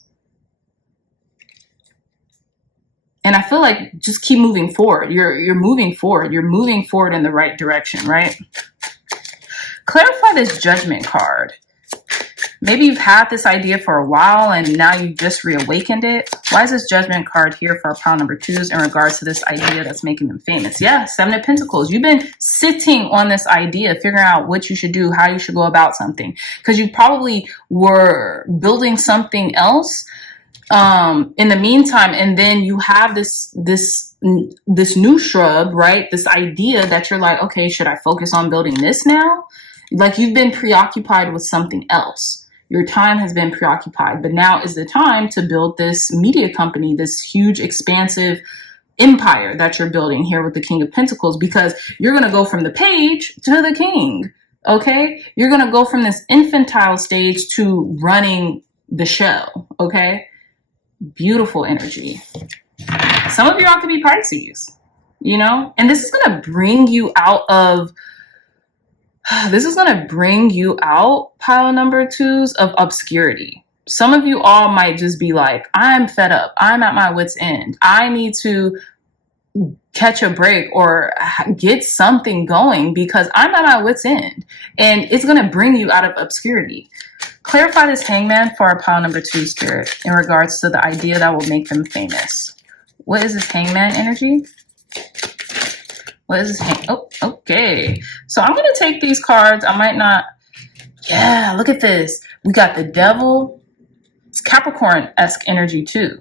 And I feel like just keep moving forward. You're moving forward. You're moving forward in the right direction, right? Clarify this Judgment card. Maybe you've had this idea for a while and now you just reawakened it. Why is this Judgment card here for our pile number 2s in regards to this idea that's making them famous? Yeah, 7 of Pentacles. You've been sitting on this idea, figuring out what you should do, how you should go about something. Because you probably were building something else in the meantime, and then you have this new shrub, right? This idea that you're like, okay, should I focus on building this now? Like you've been preoccupied with something else. Your time has been preoccupied, but now is the time to build this media company, this huge, expansive empire that you're building here with the King of Pentacles, because you're going to go from the page to the king, okay? You're going to go from this infantile stage to running the show, okay? Beautiful energy. Some of y'all could be Pisces, you know, and this is going to bring you out of pile number 2s of obscurity. Some of you all might just be like, I'm fed up. I'm at my wit's end. I need to catch a break or get something going because I'm at my wit's end. And it's going to bring you out of obscurity. Clarify this Hangman for our pile number 2 spirit in regards to the idea that will make them famous. What is this Hangman energy? What is this? Oh, okay. So I'm going to take these cards. I might not. Yeah, look at this. We got the Devil. It's Capricorn-esque energy too.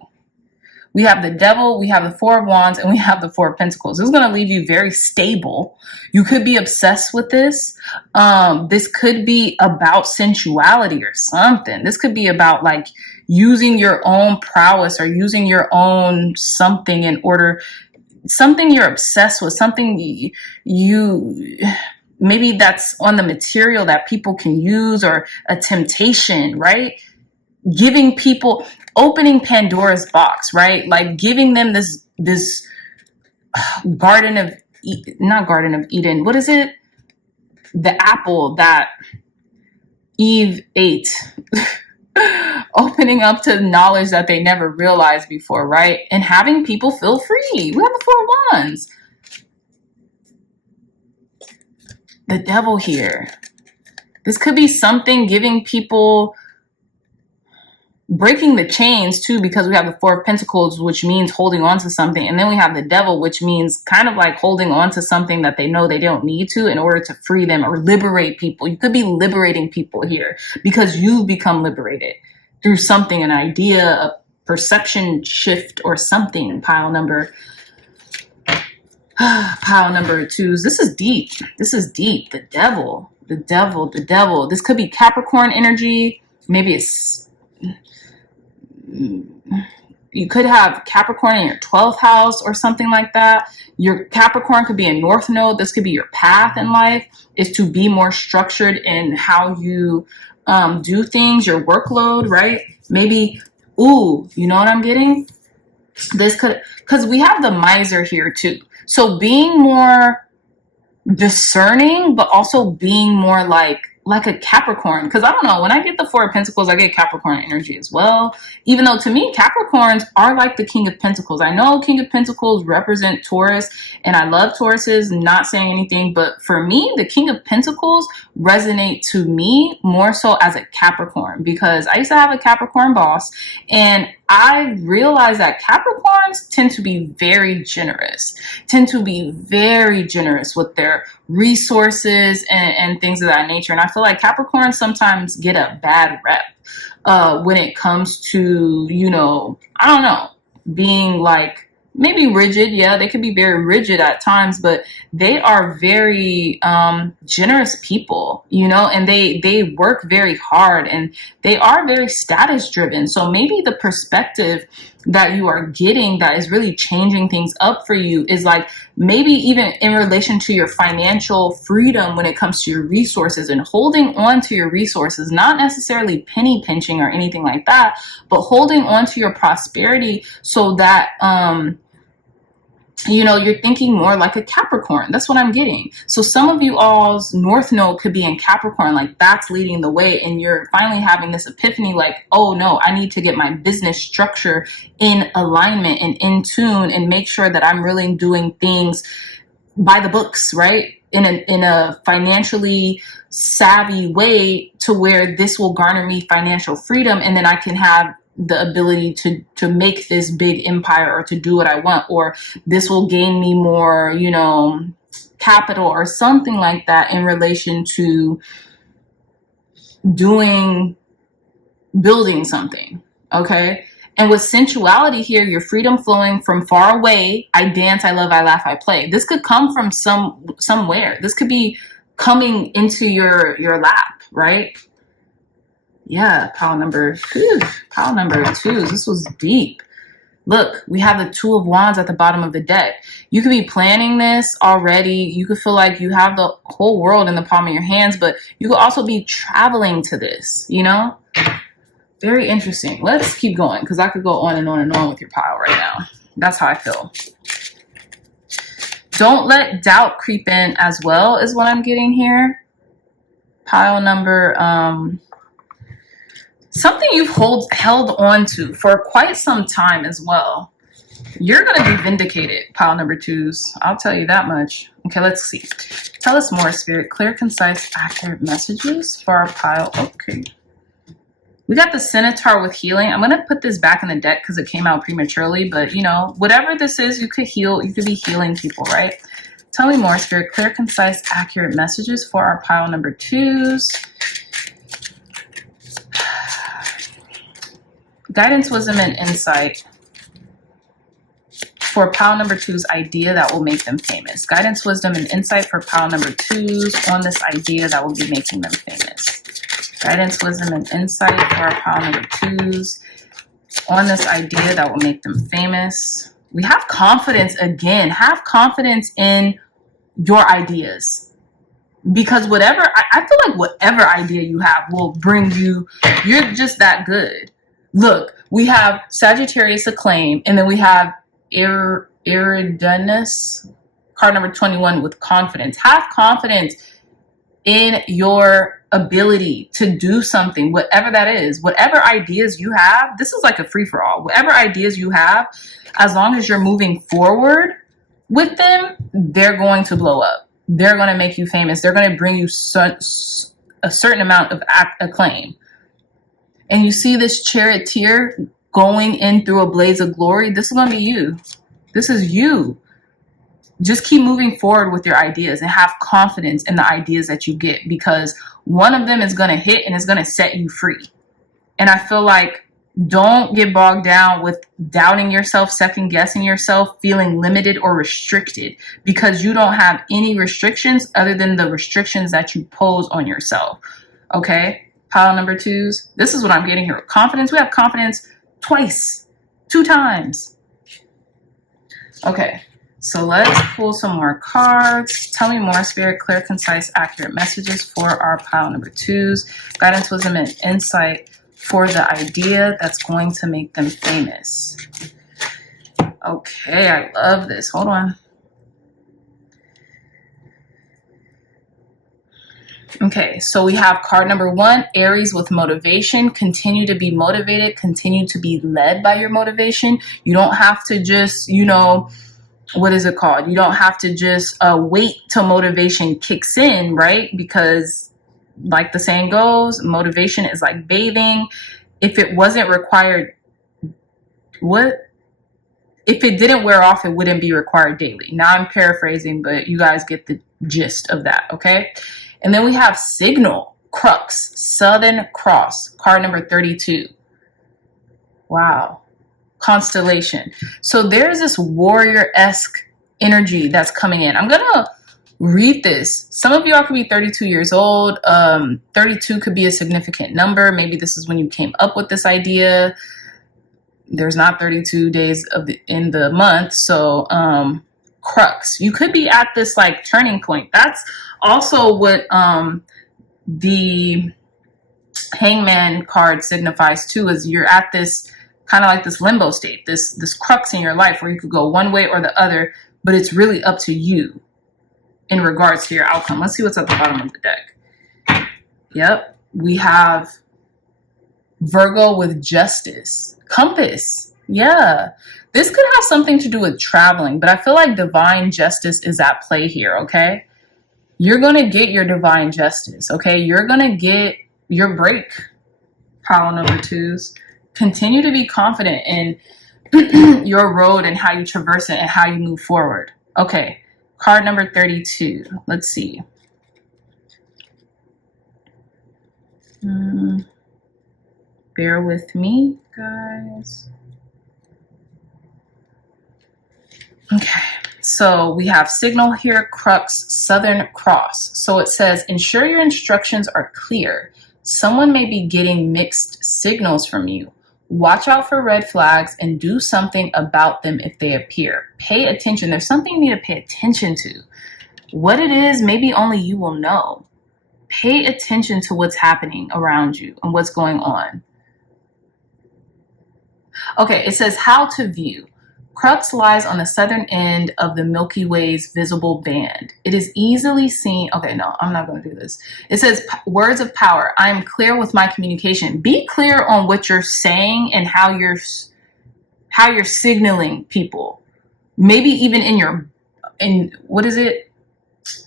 We have the Devil, we have the 4 of Wands, and we have the 4 of Pentacles. This is going to leave you very stable. You could be obsessed with this. This could be about sensuality or something. This could be about like using your own prowess or using your own something in order, something you're obsessed with, something you maybe that's on the material that people can use, or a temptation, right? Giving people, opening Pandora's box, right? Like giving them this Garden of, not Garden of Eden. What is it? The apple that Eve ate. Opening up to knowledge that they never realized before, right? And having people feel free. We have the 4 of Wands. The Devil here. This could be something giving people, breaking the chains too, because we have the 4 of Pentacles, which means holding on to something. And then we have the Devil, which means kind of like holding on to something that they know they don't need to in order to free them or liberate people. You could be liberating people here because you've become liberated through something, an idea, a perception shift or something. Pile number 2s. This is deep. This is deep. The Devil, the Devil, the Devil. This could be Capricorn energy. Maybe it's, you could have Capricorn in your 12th house or something like that. Your Capricorn could be a North Node. This could be your path in life, is to be more structured in how you do things, your workload, right? Maybe, ooh, you know what I'm getting? This could, because we have the Miser here too. So being more discerning, but also being more like a Capricorn. Because I don't know, when I get the 4 of Pentacles, I get Capricorn energy as well. Even though to me, Capricorns are like the King of Pentacles. I know King of Pentacles represent Taurus, and I love Tauruses, not saying anything. But for me, the King of Pentacles resonate to me more so as a Capricorn, because I used to have a Capricorn boss, and I realized that Capricorns tend to be very generous with their resources and things of that nature. And I feel like Capricorns sometimes get a bad rep when it comes to, you know, I don't know, being like maybe rigid. Yeah, they could be very rigid at times, but they are very generous people, you know, and they work very hard, and they are very status driven. So maybe the perspective that you are getting that is really changing things up for you is like maybe even in relation to your financial freedom when it comes to your resources and holding on to your resources, not necessarily penny pinching or anything like that, but holding on to your prosperity so that you know, you're thinking more like a Capricorn. That's what I'm getting. So some of you all's North Node could be in Capricorn, like that's leading the way, and you're finally having this epiphany like, oh no, I need to get my business structure in alignment and in tune and make sure that I'm really doing things by the books, right? In a financially savvy way to where this will garner me financial freedom, and then I can have the ability to make this big empire or to do what I want, or this will gain me more, you know, capital or something like that in relation to building something. Okay. And with sensuality here, your freedom flowing from far away. I dance, I love, I laugh, I play. This could come from somewhere. This could be coming into your lap, right? Yeah, pile number twos. This was deep. Look, we have the Two of Wands at the bottom of the deck. You could be planning this already. You could feel like you have the whole world in the palm of your hands, but you could also be traveling to this, you know? Very interesting. Let's keep going because I could go on and on and on with your pile right now. That's how I feel. Don't let doubt creep in as well is what I'm getting here. Pile number, something you've held on to for quite some time as well. You're going to be vindicated, pile number twos. I'll tell you that much. Okay, let's see. Tell us more, Spirit. Clear, concise, accurate messages for our pile. Okay. We got the Centaur with healing. I'm going to put this back in the deck because it came out prematurely. But, you know, whatever this is, you could heal. You could be healing people, right? Tell me more, Spirit. Clear, concise, accurate messages for our pile number twos. Guidance, wisdom, and insight for pile number two's idea that will make them famous. Guidance, wisdom, and insight for pile number twos on this idea that will be making them famous. Guidance, wisdom, and insight for our pile number twos on this idea that will make them famous. We have confidence again. Have confidence in your ideas. Because whatever, I feel like whatever idea you have will bring you, you're just that good. Look, we have Sagittarius acclaim, and then we have Iridanus, card number 21 with confidence. Have confidence in your ability to do something, whatever that is, whatever ideas you have. This is like a free-for-all. Whatever ideas you have, as long as you're moving forward with them, they're going to blow up. They're going to make you famous. They're going to bring you a certain amount of acclaim. And you see this charioteer going in through a blaze of glory. This is going to be you. This is you. Just keep moving forward with your ideas and have confidence in the ideas that you get, because one of them is going to hit and it's going to set you free. And I feel like don't get bogged down with doubting yourself, second guessing yourself, feeling limited or restricted, because you don't have any restrictions other than the restrictions that you pose on yourself. Okay, pile number twos. This is what I'm getting here. Confidence. We have confidence twice, 2 times. Okay. So let's pull some more cards. Tell me more, Spirit. Clear, concise, accurate messages for our pile number twos. Guidance, wisdom, and insight for the idea that's going to make them famous. Okay, I love this. Hold on. Okay, so we have card number 1, Aries with motivation. Continue to be motivated. Continue to be led by your motivation. You don't have to just, you know, what is it called? You don't have to just wait till motivation kicks in, right? Because like the saying goes, motivation is like bathing. If it wasn't required, if it didn't wear off, it wouldn't be required daily. Now I'm paraphrasing, but you guys get the gist of that, okay? And then we have Signal, Crux, Southern Cross, card number 32. Wow. Constellation. So there's this warrior-esque energy that's coming in. I'm gonna read this. Some of y'all could be 32 years old. 32 could be a significant number. Maybe this is when you came up with this idea. There's not 32 days in the month. So Crux. You could be at this like turning point. That's also what the Hangman card signifies too, is you're at this kind of like this limbo state, this crux in your life where you could go one way or the other, but it's really up to you in regards to your outcome. Let's see what's at the bottom of the deck. Yep, we have Virgo with justice. Compass. Yeah, This could have something to do with traveling, but I feel like divine justice is at play here, okay? You're going to get your divine justice, okay? You're going to get your break, pile number twos. Continue to be confident in your road and how you traverse it and how you move forward. Okay, card number 32. Let's see. Bear with me, guys. Okay, so we have signal here, crux, Southern Cross. So it says, ensure your instructions are clear. Someone may be getting mixed signals from you. Watch out for red flags and do something about them if they appear. Pay attention. There's something you need to pay attention to. What it is, maybe only you will know. Pay attention to what's happening around you and what's going on. Okay, it says how to view. Crux lies on the southern end of the Milky Way's visible band. It is easily seen. Okay, no, I'm not going to do this. It says words of power. I am clear with my communication. Be clear on what you're saying and how you're signaling people. Maybe even in what is it?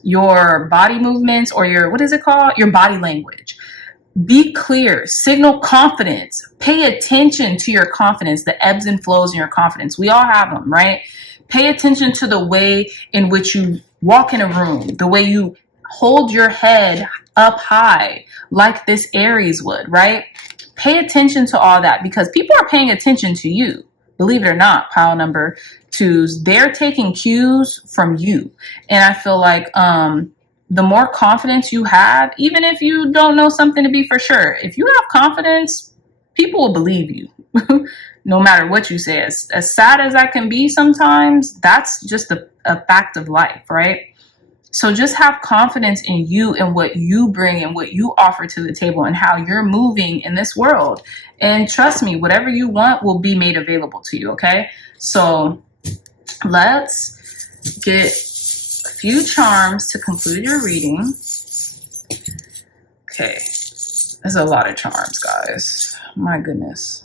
Your body movements or your, what is it called? Your body language. Be clear, signal confidence, pay attention to your confidence, the ebbs and flows in your confidence. We all have them, right? Pay attention to the way in which you walk in a room, the way you hold your head up high like this Aries would, right? Pay attention to all that because people are paying attention to you. Believe it or not, pile number twos, they're taking cues from you. And I feel like, the more confidence you have, even if you don't know something to be for sure, if you have confidence, people will believe you no matter what you say. As sad as that can be sometimes, that's just a fact of life, right? So just have confidence in you and what you bring and what you offer to the table and how you're moving in this world. And trust me, whatever you want will be made available to you, okay? So let's get a few charms to conclude your reading. Okay, there's a lot of charms, guys. My goodness.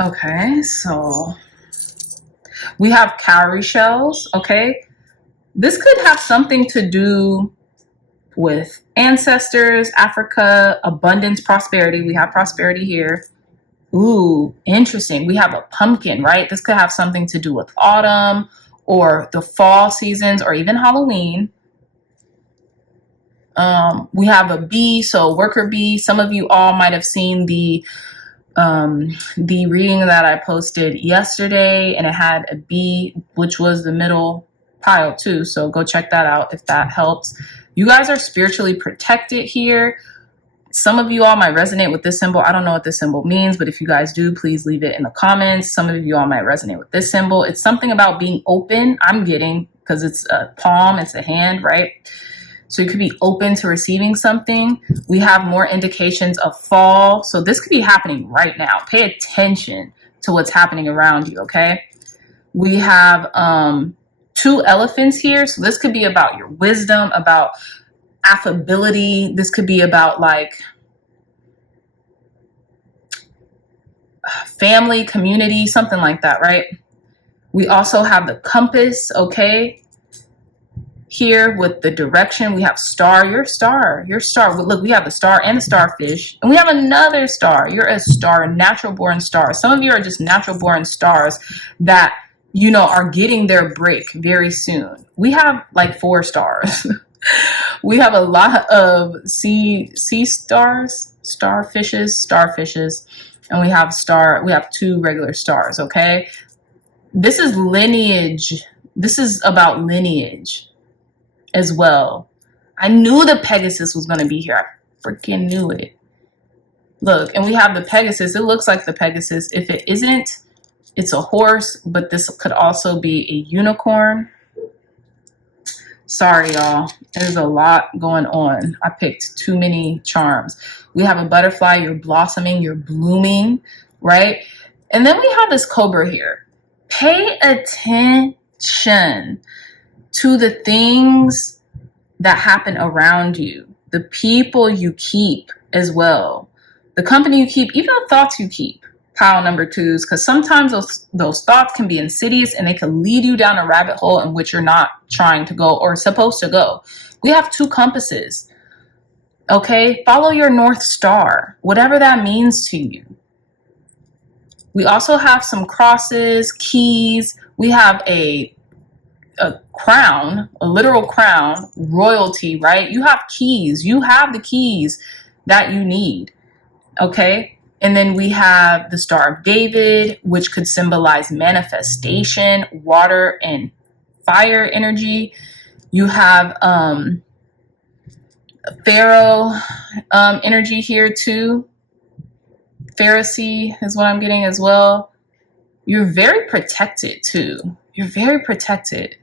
Okay, so we have cowrie shells, okay? This could have something to do with ancestors, Africa, abundance, prosperity. We have prosperity here. Ooh, interesting. We have a pumpkin, right? This could have something to do with autumn or the fall seasons or even Halloween. We have a bee, so worker bee. Some of you all might have seen the reading that I posted yesterday, and it had a bee, which was the middle pile too. So go check that out if that helps. You guys are spiritually protected here. Some of you all might resonate with this symbol. I don't know what this symbol means, but if you guys do, please leave it in the comments. Some of you all might resonate with this symbol. It's something about being open. I'm getting, because it's a palm, it's a hand, right? So you could be open to receiving something. We have more indications of fall. So this could be happening right now. Pay attention to what's happening around you, okay? We have 2 elephants here. So this could be about your wisdom, about affability. This could be about like family, community, something like that, right? We also have the compass, okay? Here with the direction, we have star, your star. Look, we have the star and the starfish, and we have another star. You're a star, natural born star. Some of you are just natural born stars that, you know, are getting their break very soon. We have like 4 stars. We have a lot of sea stars, starfishes, and we have 2 regular stars, okay? This is lineage. This is about lineage as well. I knew the Pegasus was going to be here. I freaking knew it. Look, and we have the Pegasus. It looks like the Pegasus. If it isn't, it's a horse, but this could also be a unicorn. Sorry, y'all. There's a lot going on. I picked too many charms. We have a butterfly. You're blossoming. You're blooming, right? And then we have this cobra here. Pay attention to the things that happen around you, the people you keep as well, the company you keep, even the thoughts you keep. pile number 2s, because sometimes those thoughts can be insidious and they can lead you down a rabbit hole in which you're not trying to go or supposed to go. We have 2 compasses. Okay, follow your North Star, whatever that means to you. We also have some crosses, keys. We have a crown, a literal crown, royalty, right? You have keys. You have the keys that you need. Okay. And then we have the Star of David, which could symbolize manifestation, water and fire energy. You have Pharaoh energy here too. Pharisee is what I'm getting as well. You're very protected too. You're very protected.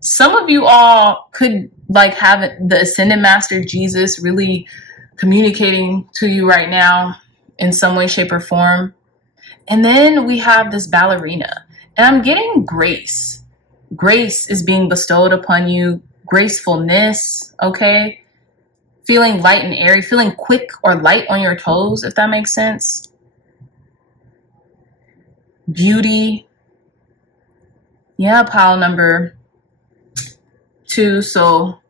Some of you all could like have the Ascended Master Jesus really communicating to you right now in some way, shape, or form. And then we have this ballerina, and I'm getting grace. Grace is being bestowed upon you, gracefulness, okay? Feeling light and airy, feeling quick or light on your toes, if that makes sense. Beauty. Yeah, pile number 2. So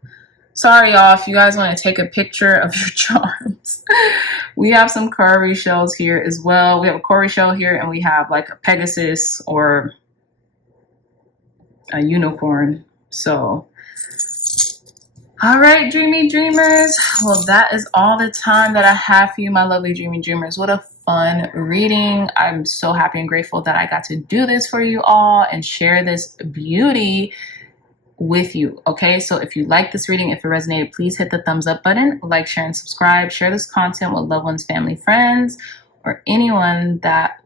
sorry, y'all, if you guys want to take a picture of your charms. We have some cowrie shells here as well. We have a cowrie shell here, and we have like a Pegasus or a unicorn. So, all right, dreamy dreamers. Well, that is all the time that I have for you, my lovely dreamy dreamers. What a fun reading. I'm so happy and grateful that I got to do this for you all and share this beauty with you. Okay, so if you like this reading, if it resonated, please hit the thumbs up button, like, share, and subscribe. Share this content with loved ones, family, friends, or anyone that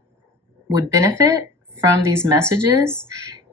would benefit from these messages.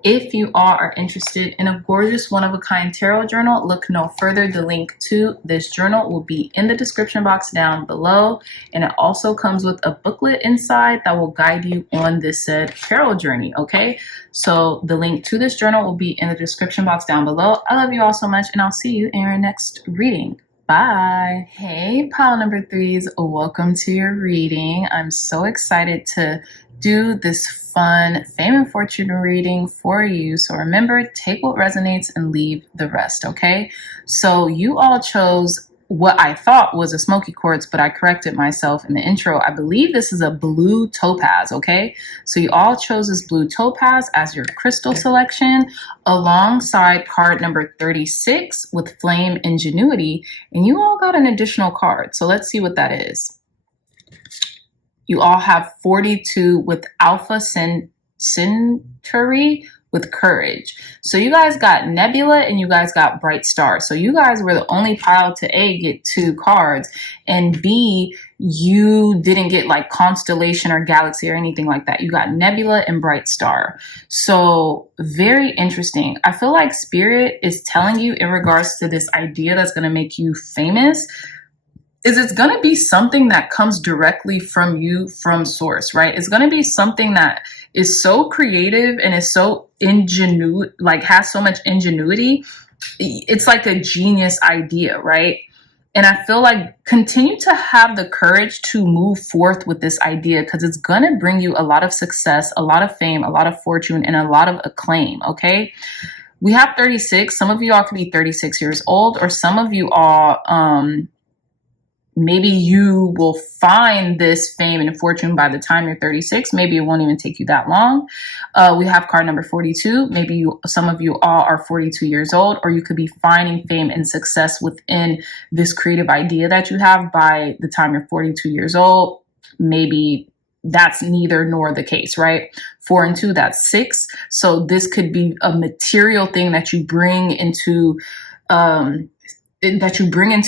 If you all are interested in a gorgeous one-of-a-kind tarot journal, look no further. The link to this journal will be in the description box down below. And it also comes with a booklet inside that will guide you on this said tarot journey, okay? So the link to this journal will be in the description box down below. I love you all so much, and I'll see you in your next reading. Bye. Hey, pile number 3s, welcome to your reading. I'm so excited to do this fun fame and fortune reading for you. So remember, take what resonates and leave the rest, okay? So you all chose what I thought was a smoky quartz, but I corrected myself in the intro. I believe this is a blue topaz, okay? So you all chose this blue topaz as your crystal selection alongside card number 36 with Flame Ingenuity, and you all got an additional card. So let's see what that is. You all have 42 with Alpha Centauri with Courage. So you guys got Nebula and you guys got Bright Star. So you guys were the only pile to A, get 2 cards, and B, you didn't get like Constellation or Galaxy or anything like that. You got Nebula and Bright Star. So very interesting. I feel like Spirit is telling you in regards to this idea that's going to make you famous, is it's going to be something that comes directly from you, from source, right? It's going to be something that is so creative and is so like has so much ingenuity. It's like a genius idea, right? And I feel like continue to have the courage to move forth with this idea, because it's going to bring you a lot of success, a lot of fame, a lot of fortune, and a lot of acclaim, okay? We have 36. Some of you all could be 36 years old, or some of you all, maybe you will find this fame and fortune by the time you're 36. Maybe it won't even take you that long. We have card number 42. Maybe some of you all are 42 years old, or you could be finding fame and success within this creative idea that you have by the time you're 42 years old. Maybe that's neither nor the case, right? 4 and 2, that's 6. So this could be a material thing that you bring into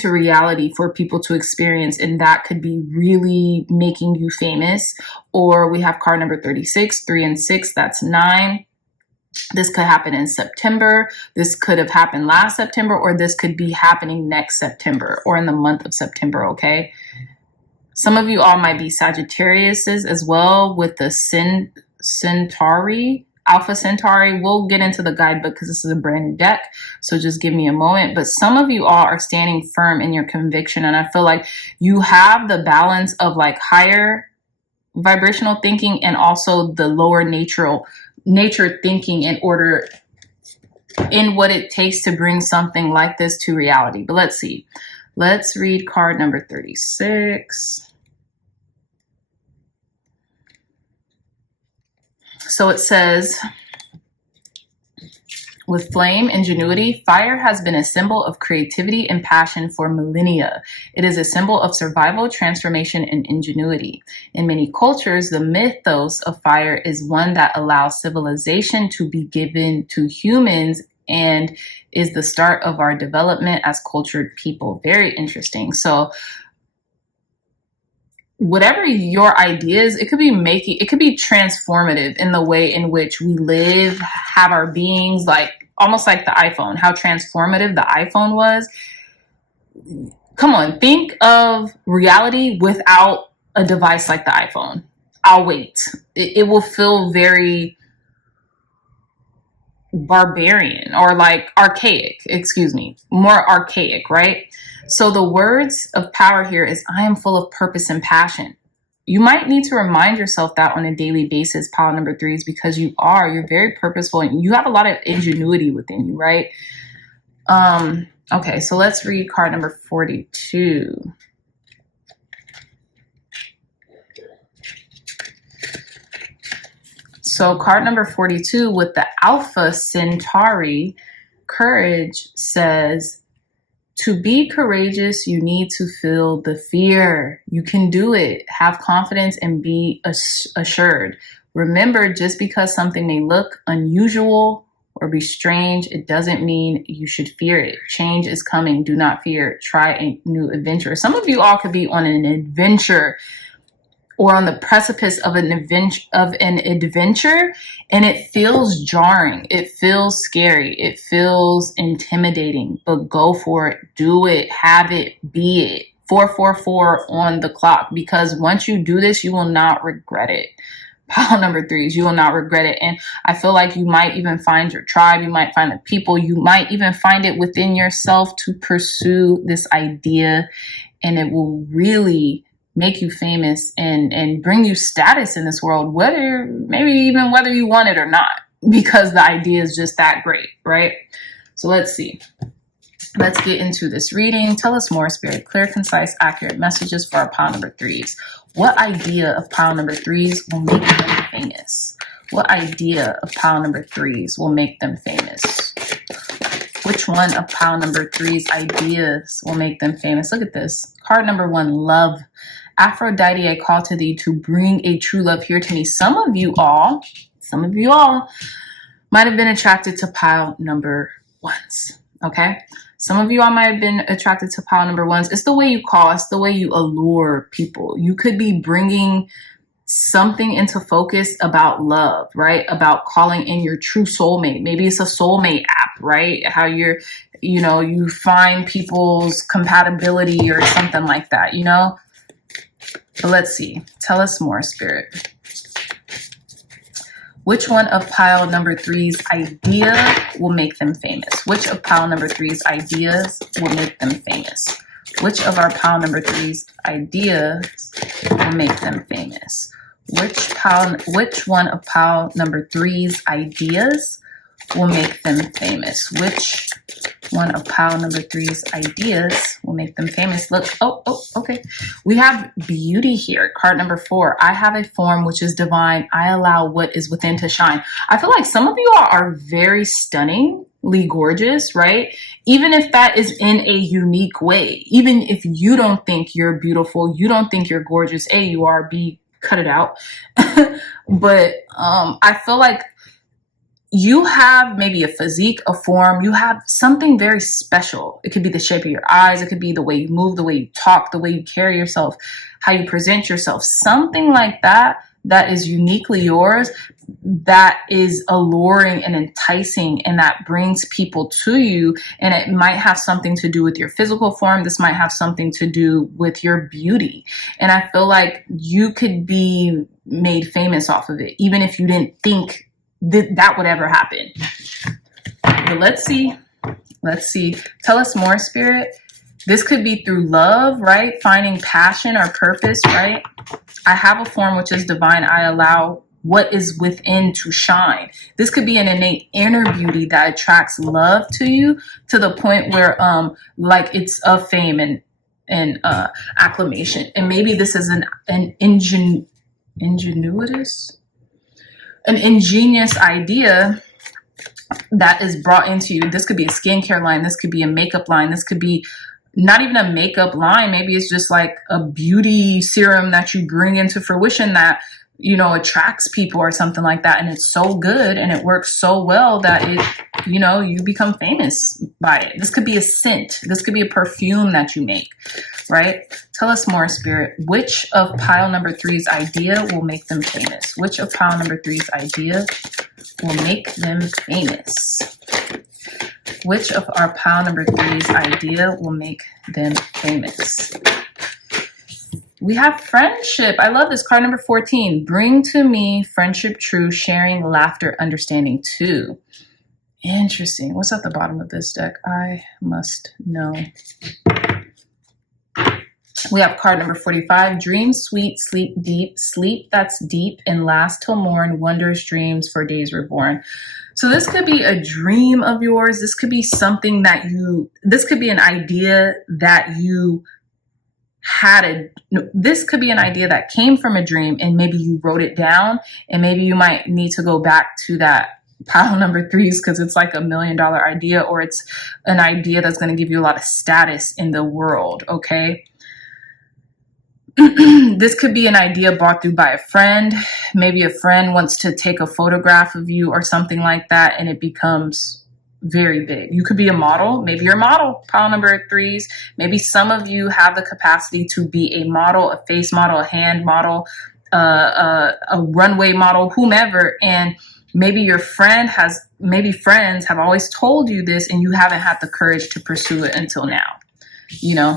reality for people to experience, and that could be really making you famous. Or we have card number 36, 3 and 6, that's 9. This could happen in September. This could have happened last September, or this could be happening next September or in the month of September, okay? Some of you all might be Sagittariuses as well with the Centauri, Alpha Centauri. We'll get into the guidebook because this is a brand new deck, so just give me a moment. But some of you all are standing firm in your conviction, and I feel like you have the balance of like higher vibrational thinking and also the lower nature thinking in what it takes to bring something like this to reality. But let's see. Let's read card number 36. So it says, with flame, ingenuity, fire has been a symbol of creativity and passion for millennia. It is a symbol of survival, transformation, and ingenuity. In many cultures, the mythos of fire is one that allows civilization to be given to humans and is the start of our development as cultured people. Very interesting. So whatever your ideas, it could be transformative in the way in which we live, have our beings, like almost like the iPhone, how transformative the iPhone was. Come on, think of reality without a device like the iPhone. I'll wait. It will feel very barbarian or like archaic, more archaic, right? So the words of power here is, I am full of purpose and passion. You might need to remind yourself that on a daily basis, pile number 3s, because you're very purposeful and you have a lot of ingenuity within you, right? Okay, so let's read card number 42. So card number 42 with the Alpha Centauri, courage, says, to be courageous, you need to feel the fear. You can do it. Have confidence and be assured. Remember, just because something may look unusual or be strange, it doesn't mean you should fear it. Change is coming. Do not fear. Try a new adventure. Some of you all could be on an adventure or on the precipice of an adventure, and it feels jarring, it feels scary, it feels intimidating, but go for it, do it, have it, be it. 444 on the clock, because once you do this, you will not regret it. Pile number 3s, you will not regret it. And I feel like you might even find your tribe, you might find the people, you might even find it within yourself to pursue this idea, and it will really make you famous and bring you status in this world, whether you want it or not, because the idea is just that great, right? So let's see. Let's get into this reading. Tell us more, Spirit. Clear, concise, accurate messages for our pile number 3s. What idea of pile number 3s will make them famous? What idea of pile number 3s will make them famous? Which one of pile number 3's ideas will make them famous? Look at this. Card number 1, love. Aphrodite, I call to thee to bring a true love here to me. Some of you all might have been attracted to pile number 1s, okay? Some of you all might have been attracted to pile number 1s. It's the way you call, it's the way you allure people. You could be bringing something into focus about love, right? About calling in your true soulmate. Maybe it's a soulmate app, right? How you find people's compatibility or something like that, But let's see. Tell us more, Spirit. Which one of pile number 3's idea will make them famous? Which of pile number 3's ideas will make them famous? Which of our pile number 3's ideas will make them famous? Which one of pile number 3's ideas will make them famous? Which one of pile number 3's ideas will make them famous? Look, okay. We have beauty here. Card number 4. I have a form which is divine. I allow what is within to shine. I feel like some of you are very stunningly gorgeous, right? Even if that is in a unique way. Even if you don't think you're beautiful, you don't think you're gorgeous. A, you are. B, cut it out. But I feel like you have maybe a physique, a form, you have something very special. It could be the shape of your eyes. It could be the way you move, the way you talk, the way you carry yourself, how you present yourself, something like that, that is uniquely yours, that is alluring and enticing, and that brings people to you. And it might have something to do with your physical form. This might have something to do with your beauty. And I feel like you could be made famous off of it, even if you didn't think that would ever happen. But let's see. Tell us more, Spirit. This could be through love, right? Finding passion or purpose, right? I have a form which is divine. I allow what is within to shine. This could be an innate inner beauty that attracts love to you to the point where like it's of fame and acclamation. And maybe this is an ingenious idea that is brought into you. This could be a skincare line. This could be a makeup line. This could be not even a makeup line. Maybe it's just like a beauty serum that you bring into fruition that, you know, attracts people or something like that. And it's so good and it works so well that it, you know, you become famous by it. This could be a scent. This could be a perfume that you make, right? Tell us more, Spirit. Which of pile number 3's idea will make them famous? Which of pile number 3's idea will make them famous? Which of our pile number 3's idea will make them famous? We have friendship. I love this. Card number 14. Bring to me friendship, true, sharing, laughter, understanding too. Interesting. What's at the bottom of this deck? I must know. We have card number 45. Dream sweet, sleep deep, sleep that's deep and last till morn, wondrous dreams for days reborn. So this could be a dream of yours. This could be something that this could be an idea that you this could be an idea that came from a dream and maybe you wrote it down, and maybe you might need to go back to that pile number 3's because it's like $1 million idea, or it's an idea that's going to give you a lot of status in the world. Okay. This could be an idea brought through by a friend. Maybe a friend wants to take a photograph of you or something like that, and it becomes very big. You could be a model. Maybe you're a model, pile number 3's. Maybe some of you have the capacity to be a model, a face model, a hand model, a runway model, whomever. And maybe your friend maybe friends have always told you this and you haven't had the courage to pursue it until now. You know,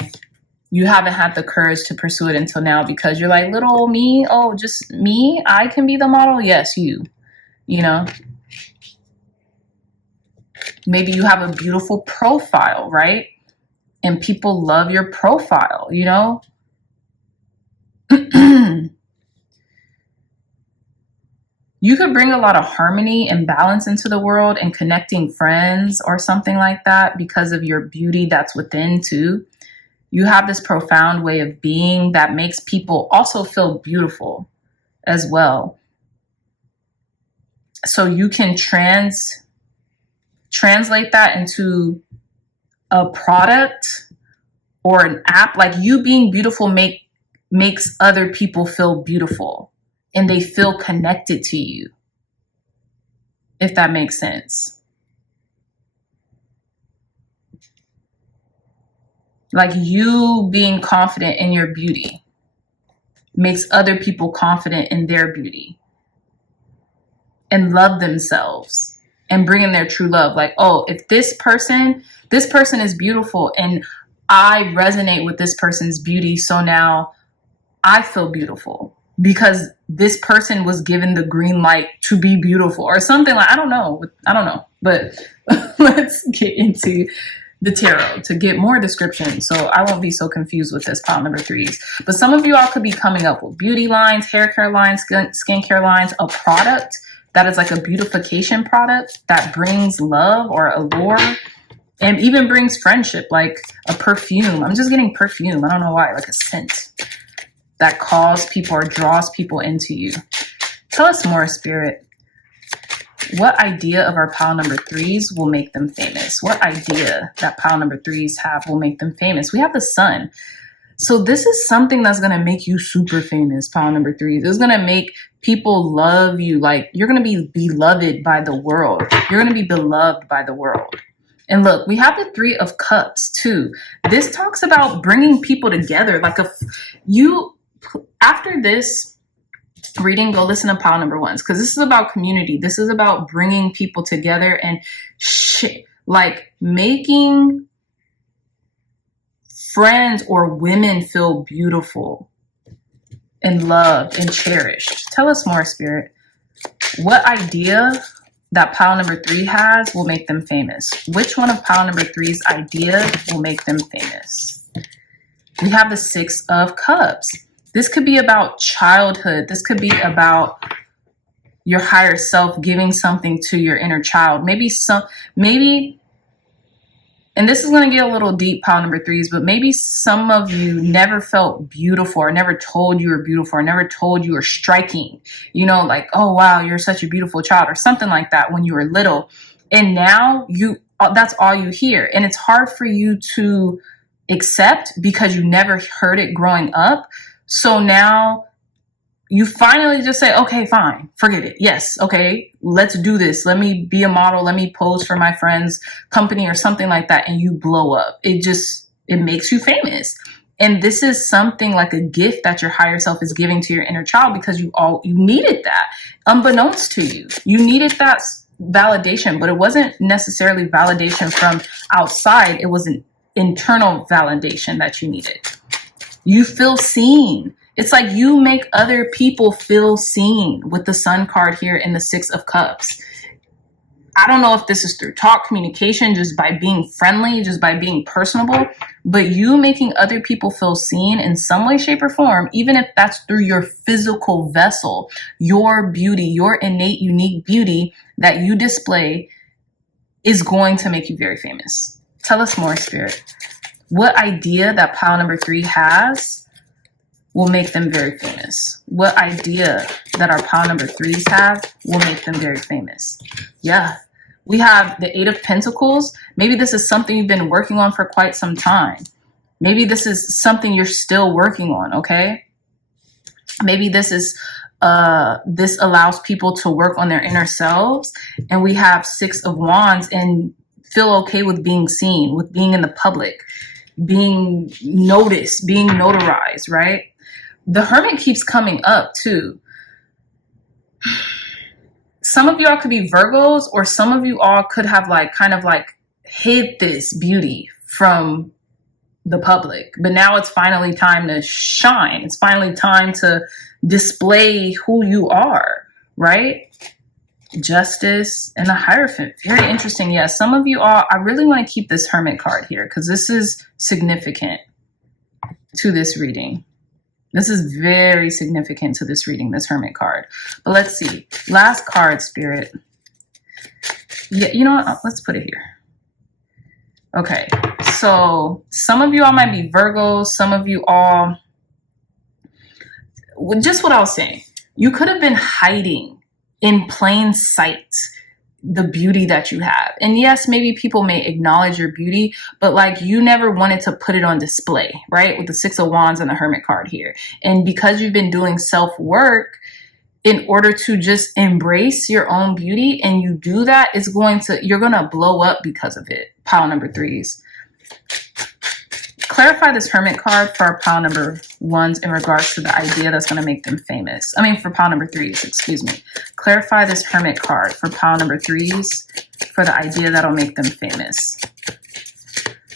you haven't had the courage to pursue it until now because you're like, little old me. Oh, just me. I can be the model. Yes, you know. Maybe you have a beautiful profile, right? And people love your profile, you know? You could bring a lot of harmony and balance into the world and connecting friends or something like that because of your beauty that's within too. You have this profound way of being that makes people also feel beautiful as well. So you can translate that into a product or an app. Like you being beautiful makes other people feel beautiful and they feel connected to you, if that makes sense. Like you being confident in your beauty makes other people confident in their beauty and love themselves. And bring in their true love. Like, oh, if this person is beautiful and I resonate with this person's beauty. So now I feel beautiful because this person was given the green light to be beautiful or something like, I don't know. But let's get into the tarot to get more description. So I won't be so confused with this pile number 3's. But some of you all could be coming up with beauty lines, hair care lines, skincare lines, a product that is like a beautification product that brings love or allure and even brings friendship, like a perfume. I'm just getting perfume. I don't know why, like a scent that calls people or draws people into you. Tell us more, Spirit. What idea of our pile number 3's will make them famous? What idea that pile number 3's have will make them famous? We have the Sun. So this is something that's going to make you super famous, pile number 3's. It's going to make people love you. Like you're going to be beloved by the world. You're going to be beloved by the world. And look, we have the 3 of Cups too. This talks about bringing people together. Like after this reading, go listen to pile number 1's because this is about community. This is about bringing people together and like making friends or women feel beautiful and loved and cherished. Tell us more, Spirit. What idea that pile number 3 has will make them famous? Which one of pile number 3's idea will make them famous? We have the Six of Cups. This could be about childhood. This could be about your higher self giving something to your inner child. Maybe, and this is going to get a little deep, pile number threes, but maybe some of you never felt beautiful, or never told you were beautiful, or never told you were striking. You know, like, oh, wow, you're such a beautiful child, or something like that when you were little. And now that's all you hear. And it's hard for you to accept because you never heard it growing up. So now you finally just say, okay, fine, forget it. Yes, okay, let's do this. Let me be a model. Let me pose for my friend's company or something like that. And you blow up. It makes you famous. And this is something like a gift that your higher self is giving to your inner child because you needed that. Unbeknownst to you, you needed that validation, but it wasn't necessarily validation from outside. It was an internal validation that you needed. You feel seen. It's like you make other people feel seen with the Sun card here in the Six of Cups. I don't know if this is through talk, communication, just by being friendly, just by being personable, but you making other people feel seen in some way, shape, or form, even if that's through your physical vessel, your beauty, your innate, unique beauty that you display is going to make you very famous. Tell us more, Spirit. What idea that pile number three has will make them very famous? What idea that our pile number threes have will make them very famous? Yeah. We have the Eight of Pentacles. Maybe this is something you've been working on for quite some time. Maybe this is something you're still working on, okay? Maybe this is this allows people to work on their inner selves. And we have Six of Wands and feel okay with being seen, with being in the public, being noticed, being notarized, right? The Hermit keeps coming up too. Some of y'all could be Virgos, or some of you all could have kind of hid this beauty from the public. But now it's finally time to shine. It's finally time to display who you are, right? Justice and the Hierophant. Very interesting. Yeah, some of you all, I really want to keep this Hermit card here because this is significant to this reading. This is very significant to this reading, this Hermit card. But let's see. Last card, Spirit. Yeah, you know what? Let's put it here. Okay, so some of you all might be Virgos. Some of you all, just what I was saying, you could have been hiding in plain sight the beauty that you have. And yes, maybe people may acknowledge your beauty, but you never wanted to put it on display, right? With the Six of Wands and the Hermit card here. And because you've been doing self-work in order to just embrace your own beauty, and you do that, you're going to blow up because of it. Pile number threes. Clarify this Hermit card for our pile number ones in regards to the idea that's going to make them famous. I mean, for pile number threes, excuse me. Clarify this Hermit card for pile number threes for the idea that'll make them famous.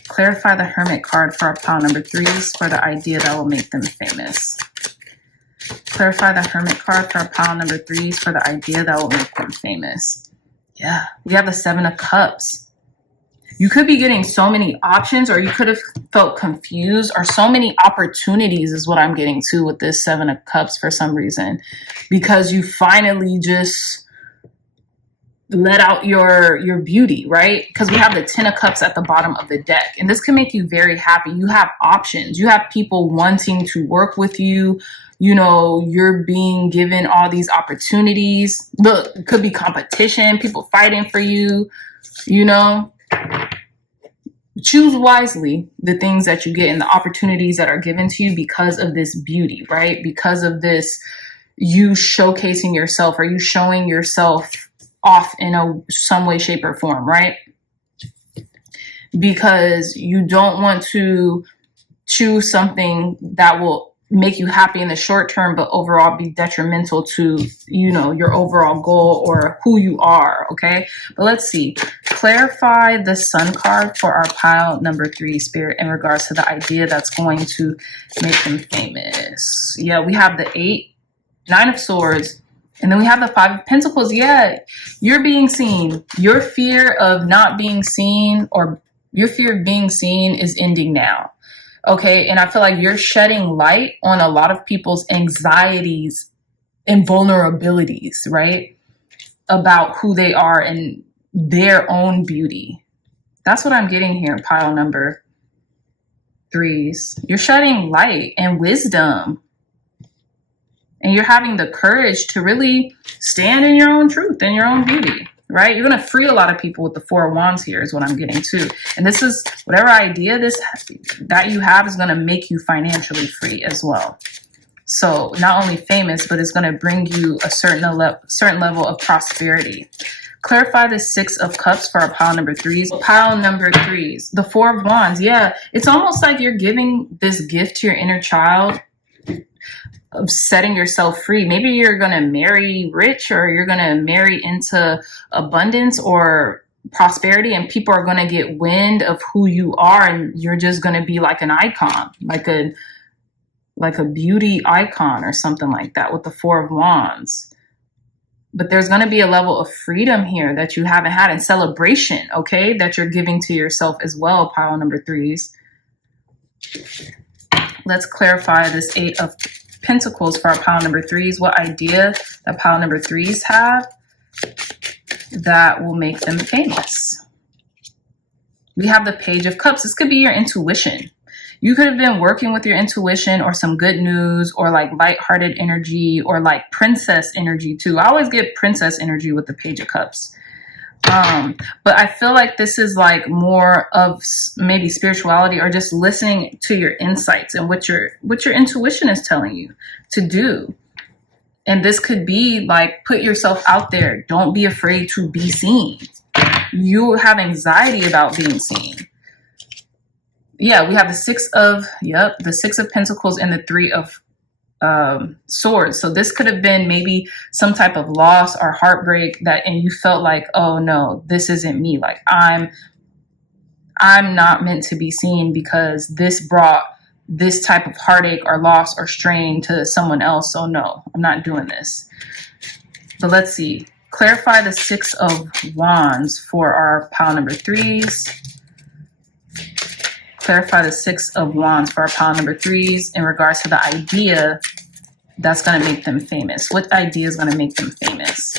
Clarify the Hermit card for our pile number threes for the idea that will make them famous. Clarify the Hermit card for our pile number threes for the idea that will make them famous. Yeah, we have the Seven of Cups. You could be getting so many options, or you could have felt confused, or so many opportunities is what I'm getting to with this Seven of Cups for some reason, because you finally just let out your beauty, right? Because we have the Ten of Cups at the bottom of the deck, and this can make you very happy. You have options. You have people wanting to work with you. You know, you're being given all these opportunities. Look, it could be competition, people fighting for you, you know. Choose wisely the things that you get and the opportunities that are given to you because of this beauty, right? Because of this, you showcasing yourself, or you showing yourself off in some way, shape, or form, right? Because you don't want to choose something that will make you happy in the short term, but overall be detrimental to, you know, your overall goal or who you are. Okay. But let's see. Clarify the Sun card for our pile number three, Spirit, in regards to the idea that's going to make them famous. Yeah. We have the Nine of Swords, and then we have the Five of Pentacles. Yeah. You're being seen. Your fear of not being seen, or your fear of being seen, is ending now. Okay. And I feel like you're shedding light on a lot of people's anxieties and vulnerabilities, right? About who they are and their own beauty. That's what I'm getting here, pile number 3s. You're shedding light and wisdom. And you're having the courage to really stand in your own truth and your own beauty, right? You're going to free a lot of people with the 4 of Wands here is what I'm getting to. And this is whatever idea that you have is going to make you financially free as well. So not only famous, but it's going to bring you a certain level of prosperity. Clarify the 6 of Cups for our pile number 3s. Pile number 3s, the 4 of Wands. Yeah, it's almost like you're giving this gift to your inner child of setting yourself free. Maybe you're going to marry rich, or you're going to marry into abundance or prosperity, and people are going to get wind of who you are, and you're just going to be like an icon, like a beauty icon or something like that with the 4 of Wands. But there's going to be a level of freedom here that you haven't had, and celebration, okay, that you're giving to yourself as well, pile number 3s. Let's clarify this 8 of Pentacles for our pile number 3s. What idea that pile number 3s have that will make them famous? We have the Page of Cups. This could be your intuition. You could have been working with your intuition, or some good news, or like lighthearted energy, or like princess energy too. I always get princess energy with the Page of Cups. But I feel like this is like more of maybe spirituality, or just listening to your insights and what your intuition is telling you to do. And this could be like, put yourself out there. Don't be afraid to be seen. You have anxiety about being seen. Yeah, we have the 6 of Pentacles and the 3 of Swords. So this could have been maybe some type of loss or heartbreak and you felt like, oh no, this isn't me. Like I'm not meant to be seen because this brought this type of heartache or loss or strain to someone else. So no, I'm not doing this. But let's see. Clarify the 6 of Wands for our pile number 3s. Clarify the 6 of Wands for our pile number 3s in regards to the idea that's going to make them famous. What idea is going to make them famous?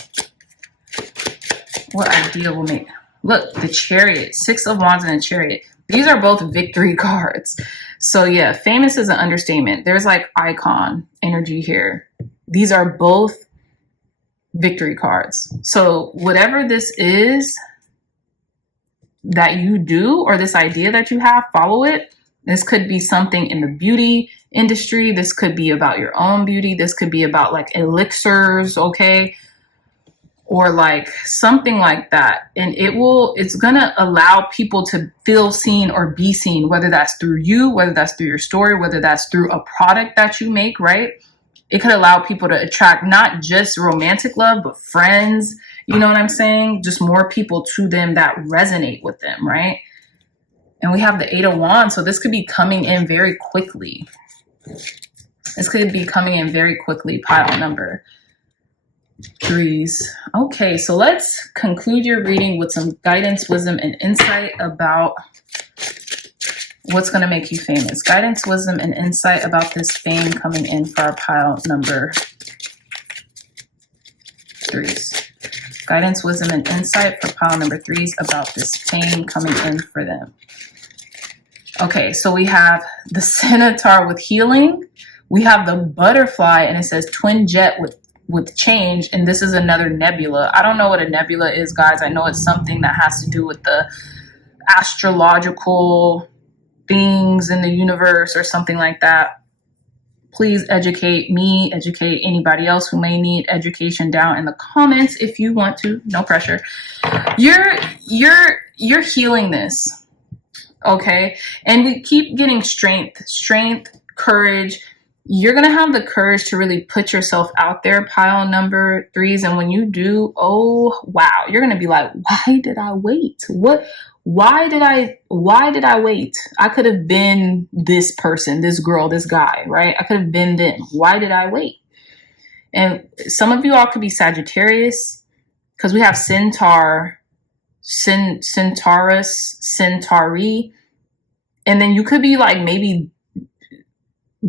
What idea will make... Look, the Chariot. 6 of Wands and the Chariot. These are both victory cards. So yeah, famous is an understatement. There's like icon energy here. These are both victory cards. So whatever this is that you do, or this idea that you have, follow it. This could be something in the beauty industry. This could be about your own beauty. This could be about like elixirs, okay? Or like something like that. And it's gonna allow people to feel seen or be seen, whether that's through you, whether that's through your story, whether that's through a product that you make, right? It could allow people to attract not just romantic love, but friends. You know what I'm saying? Just more people to them that resonate with them, right? And we have the 8 of Wands. So this could be coming in very quickly. This could be coming in very quickly, pile number 3s. Okay, so let's conclude your reading with some guidance, wisdom, and insight about what's going to make you famous. Guidance, wisdom, and insight about this fame coming in for our pile number 3s. Guidance, wisdom, and insight for pile number 3s about this fame coming in for them. Okay, so we have the Centaur with healing. We have the butterfly, and it says twin jet with change, and this is another nebula. I don't know what a nebula is, guys. I know it's something that has to do with the astrological things in the universe or something like that. Please educate me, educate anybody else who may need education down in the comments if you want to. No pressure. You're healing this, okay? And we keep getting strength, courage. You're going to have the courage to really put yourself out there, pile number 3s. And when you do, oh, wow, you're going to be like, why did I wait? Why did I wait? I could have been this person, this girl, this guy, right? I could have been them. Why did I wait? And some of you all could be Sagittarius, because we have Centaur, Centaurus, Centauri. And then you could be like maybe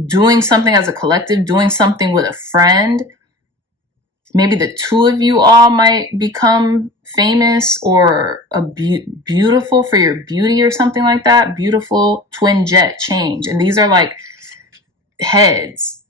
doing something as a collective, doing something with a friend. Maybe the two of you all might become famous or beautiful for your beauty or something like that. Beautiful twin jet change. And these are like heads.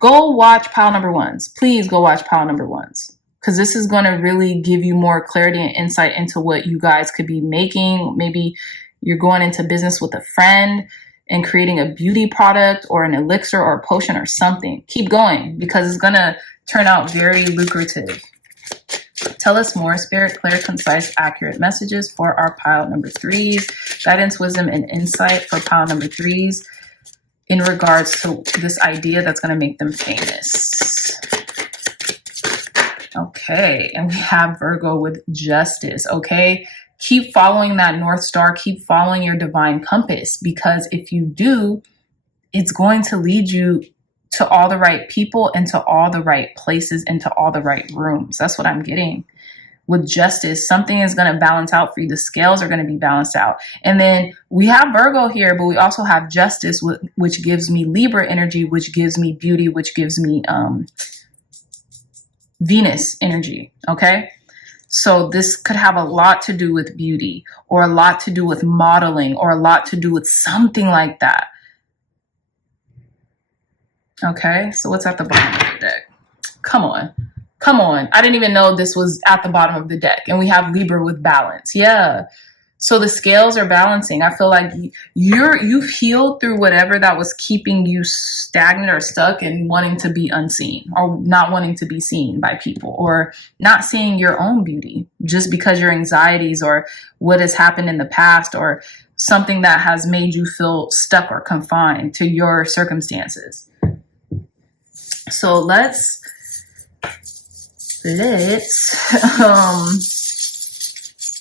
Go watch pile number ones. Please go watch pile number ones. Because this is going to really give you more clarity and insight into what you guys could be making. Maybe you're going into business with a friend and creating a beauty product or an elixir or a potion or something. Keep going, because it's going to turn out very lucrative. Tell us more, Spirit, clear, concise, accurate messages for our pile number threes. Guidance, wisdom, and insight for pile number threes in regards to this idea that's going to make them famous. Okay, and we have Virgo with justice, okay? Keep following that North Star. Keep following your divine compass, because if you do, it's going to lead you to all the right people and to all the right places and to all the right rooms. That's what I'm getting. With justice, something is going to balance out for you. The scales are going to be balanced out. And then we have Virgo here, but we also have justice, which gives me Libra energy, which gives me beauty, which gives me Venus energy. Okay. So this could have a lot to do with beauty, or a lot to do with modeling, or a lot to do with something like that. Okay, so what's at the bottom of the deck? Come on. Come on. I didn't even know this was at the bottom of the deck. And we have Libra with balance. Yeah. So the scales are balancing. I feel like you've healed through whatever that was keeping you stagnant or stuck and wanting to be unseen, or not wanting to be seen by people, or not seeing your own beauty just because your anxieties or what has happened in the past, or something that has made you feel stuck or confined to your circumstances. So let's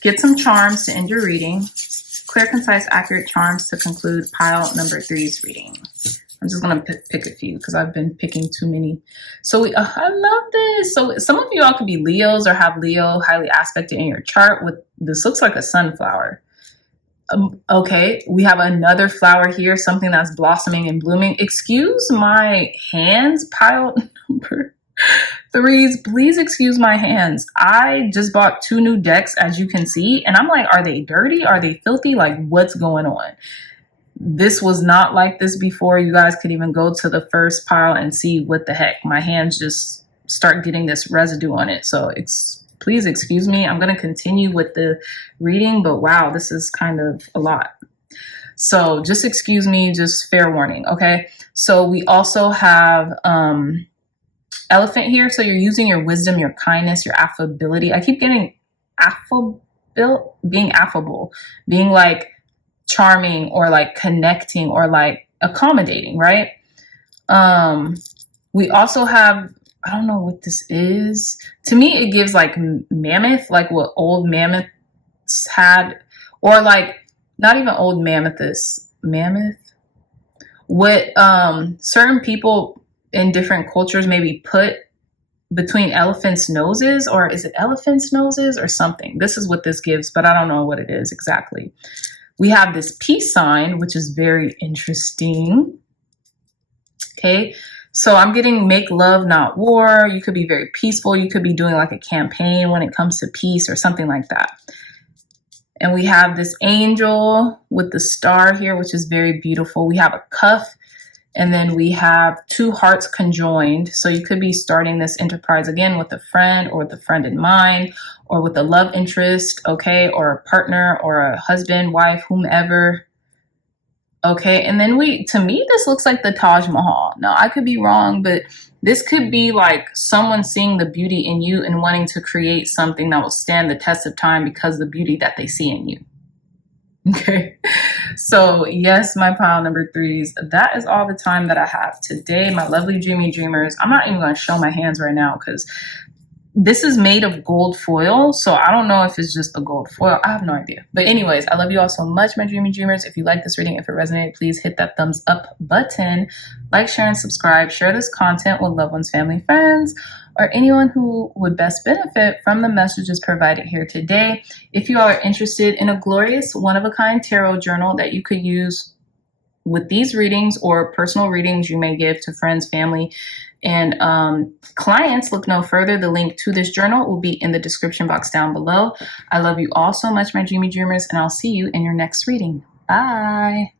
get some charms to end your reading. Clear, concise, accurate charms to conclude pile number three's reading. I'm just going to pick a few because I've been picking too many. So I love this. So some of you all could be Leos or have Leo highly aspected in your chart. With this looks like a sunflower. Okay, we have another flower here, something that's blossoming and blooming. Excuse my hands, pile number threes. Please excuse my hands. I just bought 2 new decks, as you can see, and I'm like, are they dirty? Are they filthy? Like, what's going on? This was not like this before. You guys could even go to the first pile and see what the heck. My hands just start getting this residue on it. So please excuse me. I'm going to continue with the reading, but wow, this is kind of a lot. So just excuse me, just fair warning. Okay. So we also have elephant here. So you're using your wisdom, your kindness, your affability. I keep getting being affable, being like charming, or like connecting, or like accommodating, right? We also have, I don't know what this is. To me, it gives like mammoth, like what old mammoths had, or like not even old mammoth. What certain people in different cultures maybe put between elephants' noses, or is it elephants' noses or something? This is what this gives, but I don't know what it is exactly. We have this peace sign, which is very interesting. Okay. So I'm getting make love, not war. You could be very peaceful. You could be doing like a campaign when it comes to peace or something like that. And we have this angel with the star here, which is very beautiful. We have a cuff, and then we have 2 hearts conjoined. So you could be starting this enterprise again with a friend, or with a friend in mind, or with a love interest, okay, or a partner, or a husband, wife, whomever. Okay, and then to me, this looks like the Taj Mahal. Now, I could be wrong, but this could be like someone seeing the beauty in you and wanting to create something that will stand the test of time because of the beauty that they see in you. Okay, so yes, my pile number threes, that is all the time that I have today, my lovely dreamy dreamers. I'm not even going to show my hands right now because this is made of gold foil, so I don't know if it's just the gold foil. I have no idea. But anyways, I love you all so much, my dreamy dreamers. If you like this reading, if it resonated, please hit that thumbs up button. Like, share, and subscribe. Share this content with loved ones, family, friends, or anyone who would best benefit from the messages provided here today. If you are interested in a glorious, one-of-a-kind tarot journal that you could use with these readings or personal readings you may give to friends, family, and clients, look no further. The link to this journal will be in the description box down below. I love you all so much, my dreamy dreamers, and I'll see you in your next reading. Bye.